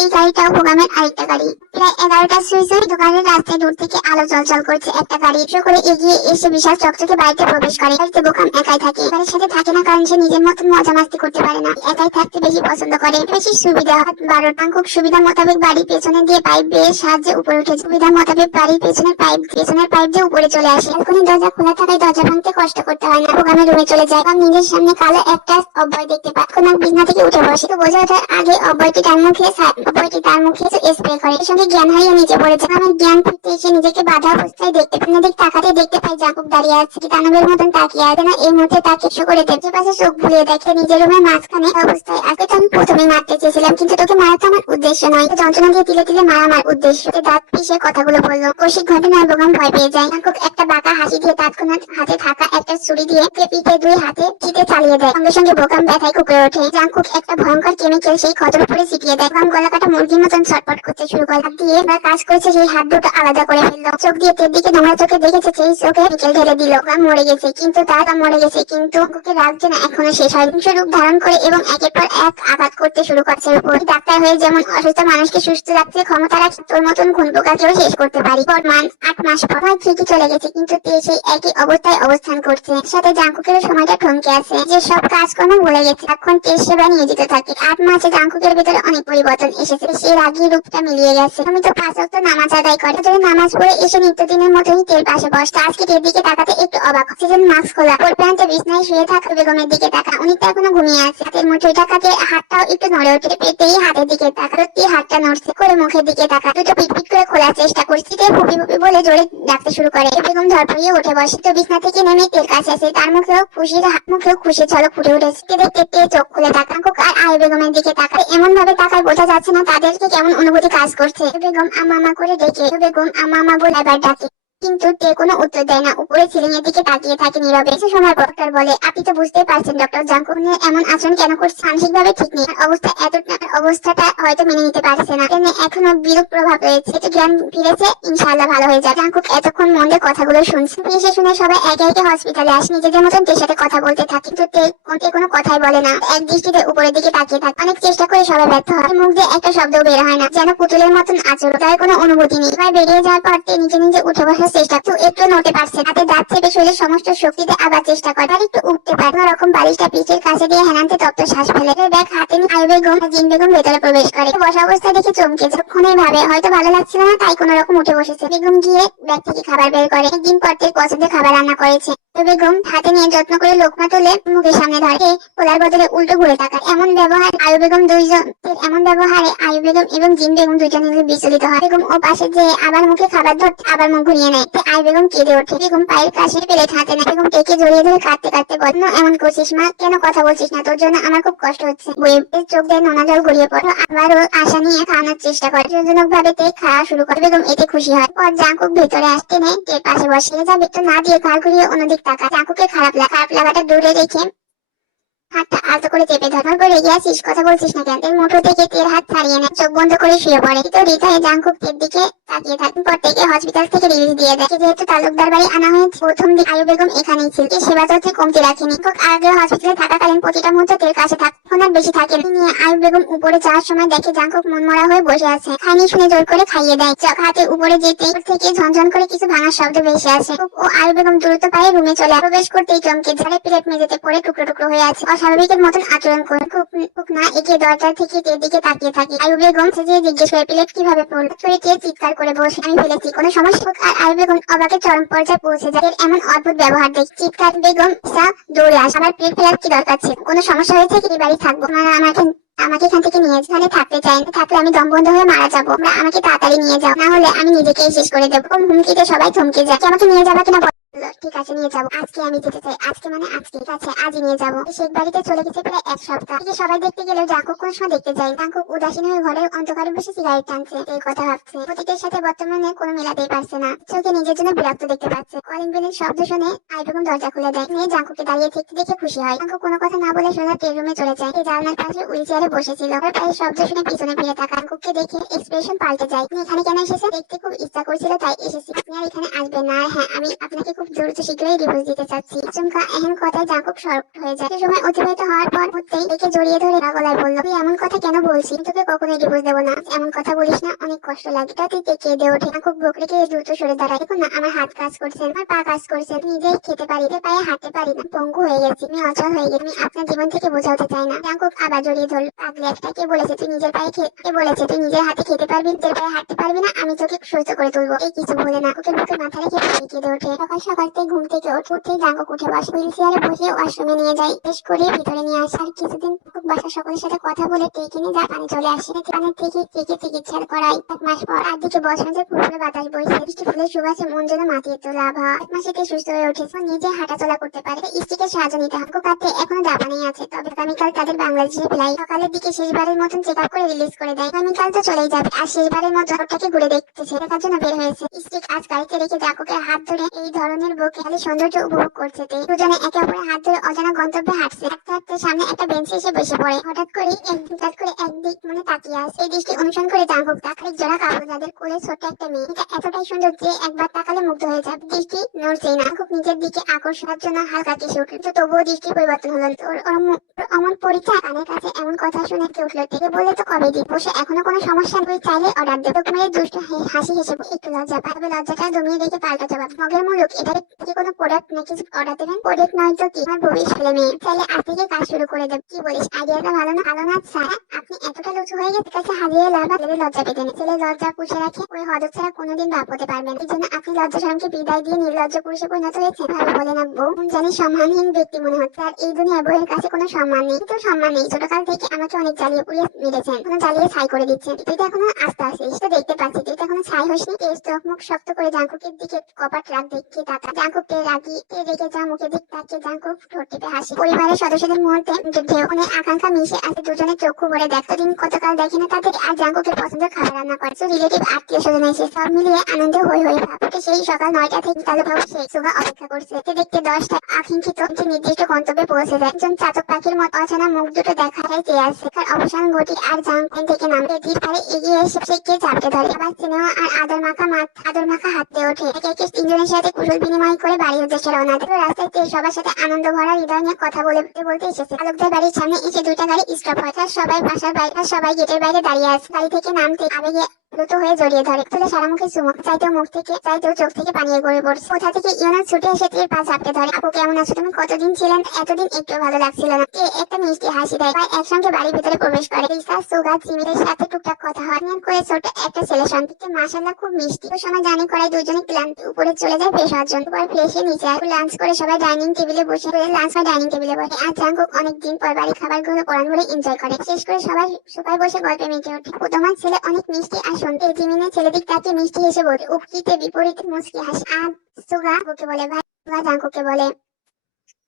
এই গাড়িটাও বোগামের আরেকটা গাড়ি। প্রায় 11টা সুইচের দোকানের রাস্তায় দূর থেকে আলো চলচল করছে একটা গাড়ি। করে এগিয়ে এসে বিশাল চকচকে বাড়িতে প্রবেশ করে। বাড়িতে বোকাম একাই থাকে। বাড়ির সাথে থাকে না কারণ সে নিজের মতন মজা মাস্তি করতে পারে না। একাই থাকতে বেশি পছন্দ করে। বেশি সুবিধা হয় 12 জাঙ্কুক সুবিধা মোতাবেক বাড়ির পেছনে দিয়ে পাইপ বেয়ে সাহায্যে উপরে উঠে। সুবিধা মোতাবেক বাড়ির পেছনের পাইপ দিয়ে উপরে চলে আসে। এখনই দরজা খোলা থাকায় দরজা ভাঙতে কষ্ট করতে হয় না। বোকামের রুমে চলে যায়। নিজের সামনে কালো একটা অব্যয় দেখতে পায়। কোন বিছনা থেকে উঠে বসে। তো বোঝা ওঠার আগে অব্যয়টি তার মুখে স্প্রে করে। এর সঙ্গে জ্ঞান হারিয়ে নিচে পড়েছে। আমার জ্ঞান ফিরতে এসে নিজেকে বাধা অবস্থায় দেখতে পাই জাঙ্কুক দাঁড়িয়ে আছে। দানবের মতন তাকিয়ে আছে না এই মুহূর্তে তাকে করে দেবে পাশে চোখ ভুলিয়ে দেখে নিজের রুমের মাঝখানে অবস্থায়। আগে তো আমি প্রথমেই মারতে চেয়েছিলাম কিন্তু তোকে মারা তো আমার উদ্দেশ্য নয়। যন্ত্রণা দিয়ে তিলে তিলে মারা আমার উদ্দেশ্য। দাঁত পিষে কথাগুলো বললো। কৌশিক ঘটনায় বোগাম ভয় পেয়ে যায়। জাঙ্কুক একটা বাঁকা হাসি দিয়ে তৎক্ষণাৎ হাতে থাকা একটা ছুরি দিয়ে পিঠে 2 হাতে চিতে চালিয়ে দেয়। সঙ্গে সঙ্গে বোগাম ব্যথায় কুকড়ে ওঠে। জাঙ্কুক একটা ভয়ঙ্কর কেমিক্যাল সেই ক্ষতের উপরে ছিটিয়ে দেয়। বোগাম গলা কাটা মুরগির মতন ছটফট করতে শুরু করে। হাত দিয়ে কাজ করেছে সেই হাত দুটো আলাদা করে ফেললো। চোখ দিয়ে তের দিকে নোংরা চোখে দেখেছে সেই চোখে নিকেল ঢেলে দিল। বোগাম মরে গেছে কিন্তু জাঙ্কুকের রাগ যেন এখনো শেষ হয়। রূপ ধারণ করে এবং একের পর এক আঘাত করতে শুরু করছে উপর। ডাক্তার হয়ে যেমন অসুস্থ মানুষকে সুস্থ রাখতে ক্ষমতা রাখছে তোর মতন ঘুণ পোকাকেও শেষ করতে পারি। বর্তমান 8 মাস পর ঠিকই চলে গেছে কিন্তু তে সেই একই অবস্থায় অবস্থান করছে। সাথে জাঙ্কুকের সময়টা থমকে আছে। যে সব কাজকর্ম ভুলে গেছে। এখন টেস্ট সেবা নিয়োজিত থাকে। 8 মাসে জাঙ্কুকের ভিতরে অনেক পরিবর্তন এসেছে। সেই রাগী রূপটা মিলিয়ে গেছে। আমি তো 5 ওয়াক্ত নামাজ আদায় করে নামাজ পড়ে এসে নিত্যদিনের মতোই তেল পাশে বসে। আজকে তের দিকে তাকাতে একটু অবাক হচ্ছে। যেন মাস্ক খোলা। ওর প্রান্তে বিছনায় শুয়ে থাকা বেগমের দিকে তাকা। উনি তো এখনো ঘুমিয়ে আছে। হাতের মুঠোটা কাটে হাতটাও একটু নড়ে ওঠে। পেটেই হাতের দিকে তাকা। সত্যি হাতটা নড়ছে করে মুখের দিকে তাকা। দুটো পিটপিট করে খোলার চেষ্টা করছে। ফুপি ফুপি বলে জোরে ডাকতে শুরু করে। বেগম ধরপড়িয়ে উঠে বসে। তো বিছনা থেকে নেমে তের কাছে আসে। তার মুখেও খুশি ঝলক ফুটে উঠেছে। দেখতে চোখ খুলে তাকা। আর বেগমের দিকে তাকায়। এমন ভাবে তাকায় বোঝা যাচ্ছে না তাদেরকে কেমন অনুভূতি কাজ করছে। বেগম আমা করে ডেকে বেগম আমা বলে এবার ডাকে কিন্তু তে কোনো উত্তর দেয় না। উপরে সিলিং এর দিকে তাকিয়ে থাকে নীরবে। কিছু সময় পর ডক্টর বলে আপনি তো বুঝতেই পারছেন ডক্টর জাঙ্কুক নিয়ে এমন আচরণ কেন করছে। মানসিক ভাবে ঠিক নেই। অবস্থাটা হয়তো মেনে নিতে পারছে না। এখনো বিরূপ প্রভাব রয়েছে। একটু জ্ঞান ফিরেছে ইনশাআল্লাহ ভালো হয়ে যাবে। জাঙ্কুক এতক্ষণ মন দিয়ে কথাগুলো শুনছে। এসে শুনে সবাই একে একে হসপিটালে আসে। নিজেদের মতন তের সাথে কথা বলতে থাকে কিন্তু তে কোনো কথাই বলে না। এক দৃষ্টিতে উপরের দিকে তাকিয়ে থাকে। অনেক চেষ্টা করে সবাই ব্যর্থ হয়। মুখ দিয়ে একটা শব্দও বের হয় না। যেন পুতুলের মতন আচরণ। তার কোনো অনুভূতি নেই। সবাই বেরিয়ে যাওয়ার পর তে নিজে উঠে বসার চেষ্টা তো একটু নড়তে পারছে। হাতে দাঁত চেপে শরীরের সমস্ত শক্তিতে আবার চেষ্টা করে। আর একটু উঠতে পারে। কোন রকম বালিশটা পিঠের কাছে দিয়ে হেনান্তে তপ্ত শ্বাস ফেলে। ব্যাগ হাতে নিয়ে বেগম জিন বেগম ভেতরে প্রবেশ করে। বসা অবস্থা দেখে চমকে যখনই ভাবে হয়তো ভালো লাগছিল না তাই কোন রকম উঠে বসেছে। বেগম গিয়ে ব্যাগ থেকে খাবার বের করে। একদিন পর থেকে পছন্দের খাবার রান্না করেছে। বেগম হাতে নিয়ে যত্ন করে লোকমা তুলে মুখের সামনে ধরে। পোলার বদলে উল্টো ঘুরে তাকায়। এমন ব্যবহারে আয়ু বেগম এবং জিন বেগম দুজনে বিচলিত হয়। বেগম ও পাশে যে আবার মুখে খাবার ধরতে আবার মুখ ঘুরিয়ে নেয়। আয়ু বেগম কেঁদে ওঠে। বেগম পায়ের কাছে প্লেট হাতে নেয়। বেগম টেকে জড়িয়ে ধরে কাঁদতে বলে এমন করছিস মা, কেন কথা বলছিস না? তোর জন্য আমার খুব কষ্ট হচ্ছে। বইয়ের চোখ দিয়ে নোনা জল গড়িয়ে পড়ে। আবারও আশা নিয়ে খাওয়ানোর চেষ্টা করে। যোজনক ভাবে তে খাওয়া শুরু করে। বেগম এতে খুশি হয়। পর জাঙ্কুক ভেতরে আসতে নেয় টের পাশে বসে যাবে তো না দিয়ে ঘাড় ঘুরিয়ে অন্যদিক তাকা। জাঙ্কুকের খারাপ লাগাটা দূরে রেখে হাতটা আলতো করে চেপে ধর। রেগে আছিস, কথা বলছিস না কেন? মুঠো থেকে তের হাত ছাড়িয়ে নেয়। চোখ বন্ধ করে শুয়ে পড়ে। তো হৃদয়ে জাঙ্কুক তের দিকে তাকিয়ে থাকে। পর থেকে হসপিটাল থেকে রিলিজ দিয়ে দেয়। যেহেতু তালুকদার বাড়ি আনা হয়েছে, প্রথম দিন আয়ু বেগম এখানেই ছিল। সেবা যত্নে কমতি রাখেনি। আগে হসপিটালে থাকাকালীন প্রতিটা মুহূর্তে তের কাছে থাক, ফোন আর বেশি থাকে নিয়ে আয়ু বেগম উপরে যাওয়ার সময় দেখে জাঙ্কুক মনমরা হয়ে বসে আছে। খাইনি শুনে জোর করে খাইয়ে দেয়। চক হাতে উপরে যেতে থেকে ঝনঝন করে কিছু ভাঙার শব্দ ভেসে আসে। ও আয়ু বেগম দ্রুত পায়ে রুমে চলে প্রবেশ করতেই চমকে ঝাড়ে প্লেট মেঝেতে পড়ে টুকরো টুকরো হয়ে আছে। অস্বাভাবিকের মতন আচরণ করে খুব না এগিয়ে দরজা থেকে তের দিকে তাকিয়ে থাকে। আয়ু বেগম যে জিজ্ঞেস করে প্লেট কিভাবে পড়ল। ছুরি টের চিৎকার করে বসে, আমি ফেলেছি, কোনো সমস্যা? আর আয়ু বেগম অবাকের চরম পর্যায়ে পৌঁছে যায়। এর এমন অদ্ভুত ব্যবহার দেখে চিৎকার বেগম দৌড়ে আসে। আমার প্লেট ফেলার কি দরকার ছিল? কোনো সমস্যা হয়েছে কি? এই বাড়ি থাকবো? আমাকে আমাকে এখান থেকে নিয়ে এখানে থাকতে চাই না। থাকলে আমি দম বন্ধ হয়ে মারা যাবো। আমাকে তাড়াতাড়ি নিয়ে যাও, না হলে আমি নিজেকেই শেষ করে দেবো। হুমকিতে সবাই থমকে যায়। আমাকে নিয়ে যাবে কিনা? ঠিক আছে নিয়ে যাবো। আজকে আমি যেতে চাই। আজকে মানে আজকে। ঠিক আছে আজই নিয়ে যাবো। শেখ বাড়িতে চলে গেছে প্রায় 1 সপ্তাহ। সবাই দেখতে গেলেও জাঙ্কুক কোন সময় দেখতে যায়। জাঙ্কুক উদাসীন হয়ে ঘরের অন্ধকারে বসে সিগারেট টানছে। এই কথা ভাবছে। অতীতের সাথে বর্তমানে কোনো মেলাতেই পারছে না। চোখে নিজের জন্য বিরক্ত দেখতে পাচ্ছে। কলিং বেলের শব্দ শুনে আয়ু বেগম দরজা খুলে দেয়। মেয়ে জাঙ্কুককে দাঁড়িয়ে থাকতে দেখে খুশি হয়। জাঙ্কুক কোনো কথা না বলে সোজা টের রুমে চলে যায়। জানলার পাশে হুইল চেয়ারে বসেছিল। প্রায় শব্দ শুনে পিছনে ফিরে তাকায়। জাঙ্কুককে দেখে এক্সপ্রেশন পাল্টে যায়। আপনি এখানে কেন এসেছেন? দেখতে খুব ইচ্ছা করছিল তাই এসেছি। আপনি আর এখানে আসবেন না। হ্যাঁ, আমি আপনাকে খুব দ্রুত শীঘ্রই ডিভোর্স দিতে চাচ্ছি। আচমকা এহেন কথায় জাঙ্কুক শক হয়ে যায়। কিছু সময় অতিবাহিত হওয়ার পর মুহূর্তেই একে জড়িয়ে ধরে গলায় বলল, তুই এমন কথা কেন বলছিস? তোকে কখনোই ডিভোর্স দেবো না। এমন কথা বলিস না, অনেক কষ্ট লাগে। এটা তুই কেঁদে ওঠে। জাঙ্কুক বুক রেখে দ্রুত সরে দাঁড়ায়। দেখুন না, আমার হাত কাজ করছে, আমার পা কাজ করছে, নিজেই খেতে পারি, পায়ে হাঁটতে পারি না, পঙ্গু হয়ে গেছি, আমি অচল হয়ে গেছি। আমি আপনার জীবন থেকে বোঝাতে চাই না। জাঙ্কুক আবার জড়িয়ে ধরল। পাগলি একটা, কে বলেছে তুই নিজের পায়ে কে বলেছে তুই নিজের হাতে খেতে পারবি, নিজের পায়ে হাঁটতে পারবি না? আমি তোকে সুস্থ করে তুলবো। এই কিছু বলে না, ওকে বুকে মাথা রেখে কেঁদে ওঠে। সকাল সকালতেই ঘুম থেকে উঠতেই জাঙ্কুক উঠে বসে। হুইল চেয়ারে বসে ওয়াশরুমে নিয়ে যায়। বেশ করে ভিতরে নিয়ে আসে। আর কিছুদিন বাসার সকলের সাথে কথা বলে কিনে জাপানে চলে আসে। জাপানের থেকে চিকিৎসা করাই 1 মাস পর। আর দিকে বসন্তের ফুলফুলে বাতাস বইছে। বৃষ্টি ফুলের সুবাসে মন যেন মাতিয়ে তোলা। আবহাওয়া 1 মাসেতে সুস্থ হয়ে উঠেছে। নিজে হাঁটাচলা করতে পারে। স্ত্রীকে সাহায্য নিতে হবে। কাঁদতে এখনো জাপানেই আছে। তবে আগামীকাল তাদের বাংলাদেশে ফ্লাইট। সকালের দিকে শেষবারের মতন চেক আপ করে রিলিজ করে দেয়। আগামীকাল তো চলেই যাবে। আর শেষবারের মতো ওটাকে ঘুরে দেখতেছে, দেখার জন্য বের হয়েছে। স্ত্রী আজ গাড়িতে রেখে জাকুকের হাত ধরে এই ধরনের বুকে খালি সৌন্দর্য উপভোগ করছে। দুজনে একে অপরের হাত ধরে অজানা গন্তব্যে হাঁটছে। হাঁটতে হাঁটতে সামনে একটা বেঞ্চে এসে বসে পড়ে। হঠাৎ করে একদিক মনে তাকিয়ে আসে। এই দৃষ্টি অনুসরণ করে জাঙ্কুক তাকায় জোড়া কাপড়, যাদের কোলে ছোট্ট একটা মেয়ে। এটা এতটাই সুন্দর যে একবার তাকালে মুগ্ধ হয়ে যায়। দৃষ্টি নড়ছেই না। জাঙ্কুক নিজের দিকে আকর্ষণের জন্য হালকা কেসে উঠল, কিন্তু তবুও দৃষ্টি পরিবর্তন হলো। তোর অমন পরীক্ষা কানের কাছে এমন কথা শুনে কে উঠলো। থেকে বলে তো কবে দিই, বসে এখনো কোনো সমস্যা নেই, চাইলে অর্ডার দেবো। মেয়ের দুষ্ট হাসি হেসে একটু লজ্জা পায়। তবে লজ্জাটা দমিয়ে রেখে পাল্টা জবাব, মগের মুলুক, এটা কি কোনো প্রোডাক্ট নাকি অর্ডার দেবেন? প্রোডাক্ট নয় তো কি, আমার ভবিষ্যৎ ছেলে মেয়ে, চাইলে আজ থেকে কাজ শুরু করে দেব। কি বলিস, আইডিয়াটা ভালো না? ভালো না স্যার, আপনি এতটা লুচু হয়ে গেছে কাছে হারিয়ে লাভ লজ্জা পেতে নেই। ছেলে লজ্জা পুষে রাখে, ওই হদক ছাড়া কোনোদিন বাপ হতে পারবেন। এই জন্য আপনি লজ্জা শরমকে বিদায় দিয়ে নির্লজ্জ পুরুষে পরিণত হয়েছেন। ভালো বলে না বউ, জানি সম্মানহীন ব্যক্তি মনে হচ্ছে। আর এই দুনিয়ায় বউয়ের কাছে কোনো সম্মান নেই। কিন্তু সম্মান নেই, ছোটকাল থেকে আমাকে অনেক জ্বালিয়ে পুড়িয়ে মেরেছেন, কোনো জ্বালিয়ে ছাই করে দিচ্ছেন। তুই তো এখনো আস্তে আছিস, তো দেখতে পাচ্ছি তুই তো এখনো ছাই হসনি। চোখ মুখ শক্ত করে জাঙ্কুকের দিকে কপাট রাগ দেখে তাকা। জাঙ্কুককে রাগি রেখে যা মুখে দিক তাকিয়ে জাঙ্কুক ঠোঁট টিপে হাসি। পরিবারের সদস্যদের মুহূর্তে ঢেউনে আকাঙ্ক্ষা মিশে আছে। দুজনের চক্ষু ভরে দেখতো দিন কতকাল দেখে না তাদের। আর জাঙ্কুকের পছন্দের খাবার রান্না করে রিলেটিভ আত্মীয় স্বজন এসে সব মিলিয়ে আনন্দে হই হই ভাব। সেই সকাল 9টা থেকে কালো ভাব শেখ সুগা অপেক্ষা করছে। দেখতে 10টা আকাঙ্ক্ষিত নির্দিষ্ট গন্তব্যে পৌঁছে যায়। একজন চাতক পাখির মতো অচেনা মুখ দুটো দেখায় চেয়ে আছে। তার অবসান ঘটি আর জাঙ্কুক থেকে নামে ধীর পারে এগিয়ে এসে কে চাপতে ধরে। আবার সিনেমা আর আদর মাখা হাঁটতে ওঠে। একে একে তিনজনের সাথে কুশল বিনিময় করে বাড়ির উদ্দেশ্যে রওনা দেয়। রাস্তায় তেল সবার সাথে আনন্দ ভরা হৃদয় নিয়ে কথা বলতে এসেছে। আলোকদার বাড়ির সামনে এসে 2টা গাড়ি স্টপ হয়। তার সবাই গেটের বাইরে দাঁড়িয়ে আছে। গাড়ি থেকে নামতে আবেগে দ্রুত হয়ে জড়িয়ে ধরে। তুলে সারা মুখে চুমুক, চাইতেও চোখ থেকে পানি গড়ে পড়ছে। কোথা থেকে ইউনাস ছুটে এসে তীর পা চাপতে ধরে। আপু কেমন আছো তুমি? কতদিন ছিলেন? এতদিন একটু ভালো লাগছিল না। একটা মিষ্টি হাসি দেয়। একসঙ্গে বাড়ির ভিতরে প্রবেশ করে। রিসা সুগা জিমিরের সাথে টুকটাক কথা হয়। করে ছোট একটা ছেলে সন্তানকে মাশাআল্লাহ খুব মিষ্টি। তো সময় জানি করায় দুজনে ক্লান্ত উপরে চলে যায় ফ্রেশ হওয়ার জন্য। পর ফ্রেশে নিচে লাঞ্চ করে সবাই ডাইনিং টেবিলে বসে। আর জাঙ্কুক অনেকদিন পর বাড়ির খাবারগুলো কোরআন ভরে এনজয় করে। শেষ করে সবাই সোফায় বসে গল্পে মেতে ওঠে। তোমার ছেলে অনেক মিষ্টি আর শুনতে। জিমিনের ছেলেদিক তাকে মিষ্টি হেসে বলে। উপকিতে বিপরীতে মুচকি হাসে। আর সুগা ওকে বলে ভাই, জাঙ্কুককে বলে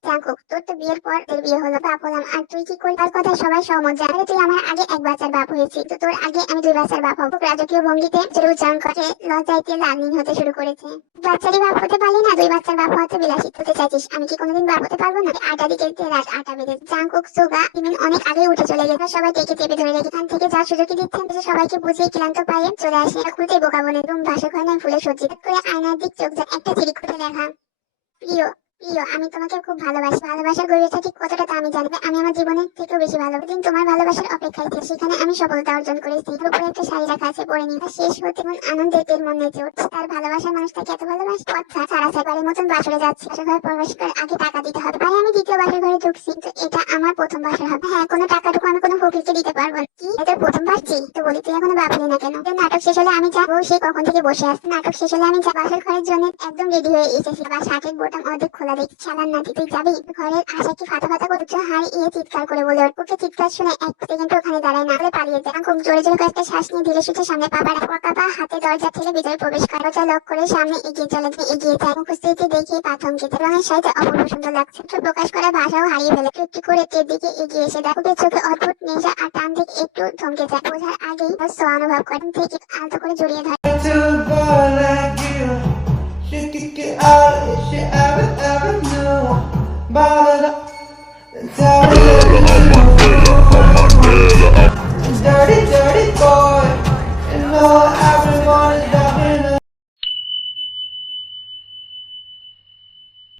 জাঙ্কুক, তোর তো বিয়ের পর তোর বিয়ে হলো, বাপ হলাম, আর তুই কি করলি? তার কথা সবাই সহমত জানে। আরে তুই আমার আগে এক বাচ্চার বাপ হয়েছিস, তো তোর আগে আমি 2 বাচ্চার বাপ হবো। রাজকীয় ভঙ্গিতে সেটা উচ্চারণ করে লজ্জাইতে লালনীন হতে শুরু করেছে। বাচ্চারই বাপ হতে পারলি না, 2 বাচ্চার বাপ হতে বিলাসিত হতে চাইছিস, আমি কি কোনোদিন বাপ হতে পারবো না? আটা দিকে রাত 8টা বেজে। জাঙ্কুক সোগা তিমিন অনেক আগে উঠে চলে গেছে। সবাই টেকে চেপে ধরে রেখে এখান থেকে যার সুযোগই দিচ্ছেন, সবাইকে বুঝিয়ে ক্লান্ত পায়ে চলে আসে। খুলতে বোকা বনে রুম ভাসক হয় না ফুলে সজ্জিত করে আয়নার দিক চোখ যায়, একটা চিরি খুঁটে দেখা। প্রিয়, প্রিয়, আমি তোমাকে খুব ভালোবাসি। ভালোবাসার গভীরতা ঠিক কতটা তা আমি জানি। আমি আমার জীবনের থেকেও বেশি ভালো। দিন তোমার ভালোবাসার অপেক্ষায় ছিল, সেখানে আমি সফলতা অর্জন করেছি। তার উপরে একটা শাড়ি রাখা আছে, পরে নি। শেষ হতে মন আনন্দে তেল মন নেচে উঠছে। তার ভালোবাসার মানুষটাকে এত ভালোবাসি। কথা সারা সাইবারের মতন বাসরে যাচ্ছে। বাসর ঘরে প্রবেশ করে আগে টাকা দিতে হবে। আরে আমি দ্বিতীয় বাসর ঘরে ঢুকছি, তো এটা আমার প্রথম বাসর হবে। হ্যাঁ, কোনো টাকাটুকু আমি কোনো ফকিরকে দিতে পারবো না। কি এটা প্রথম বার? জি। তো বলি তুই এখনো বাপলি না কেন? নাটক শেষ হলে আমি যাবো, সে কখন থেকে বসে আসছে। নাটক শেষ হলে আমি বাসর ঘরের জন্য একদম রেডি হয়ে এসেছি। বা শার্টের বোতাম অর্ধেক খোলা দেখছি। শালার নাতি, তুই যাবি? ঘরের আশা কি ফাটা ফাটা করছে। হাড় ইয়ে চিৎকার করে বলে ওর ওকে চিৎকার শুনে 1 সেকেন্ড ওখানে দাঁড়ায় না, বলে পালিয়ে যায়। খুব জোরে জোরে কয়েকটা শ্বাস নিয়ে ধীরে সুস্থে সামনে পা বাড়ায়। পা হাতে দরজা ঠেলে ভিতরে প্রবেশ করে। দরজা লক করে সামনে এগিয়ে চলে যায়। এগিয়ে যায়, উপস্থিতি দেখে পা থমকে যায়। রঙের সাথে অপূর্ব সুন্দর লাগছে। প্রকাশ করার ভাষাও হারিয়ে ফেলে। একটু করে তের দিকে এগিয়ে এসে দেখো চোখে অদ্ভুত নেশা আর টান থেকে একটু থমকে যায়। বোঝার আগেই সো অনুভব করেন থেকে আলতো করে জড়িয়ে ধরে। To a boy like you, she could get out if she ever knew. Ball it up, and tell me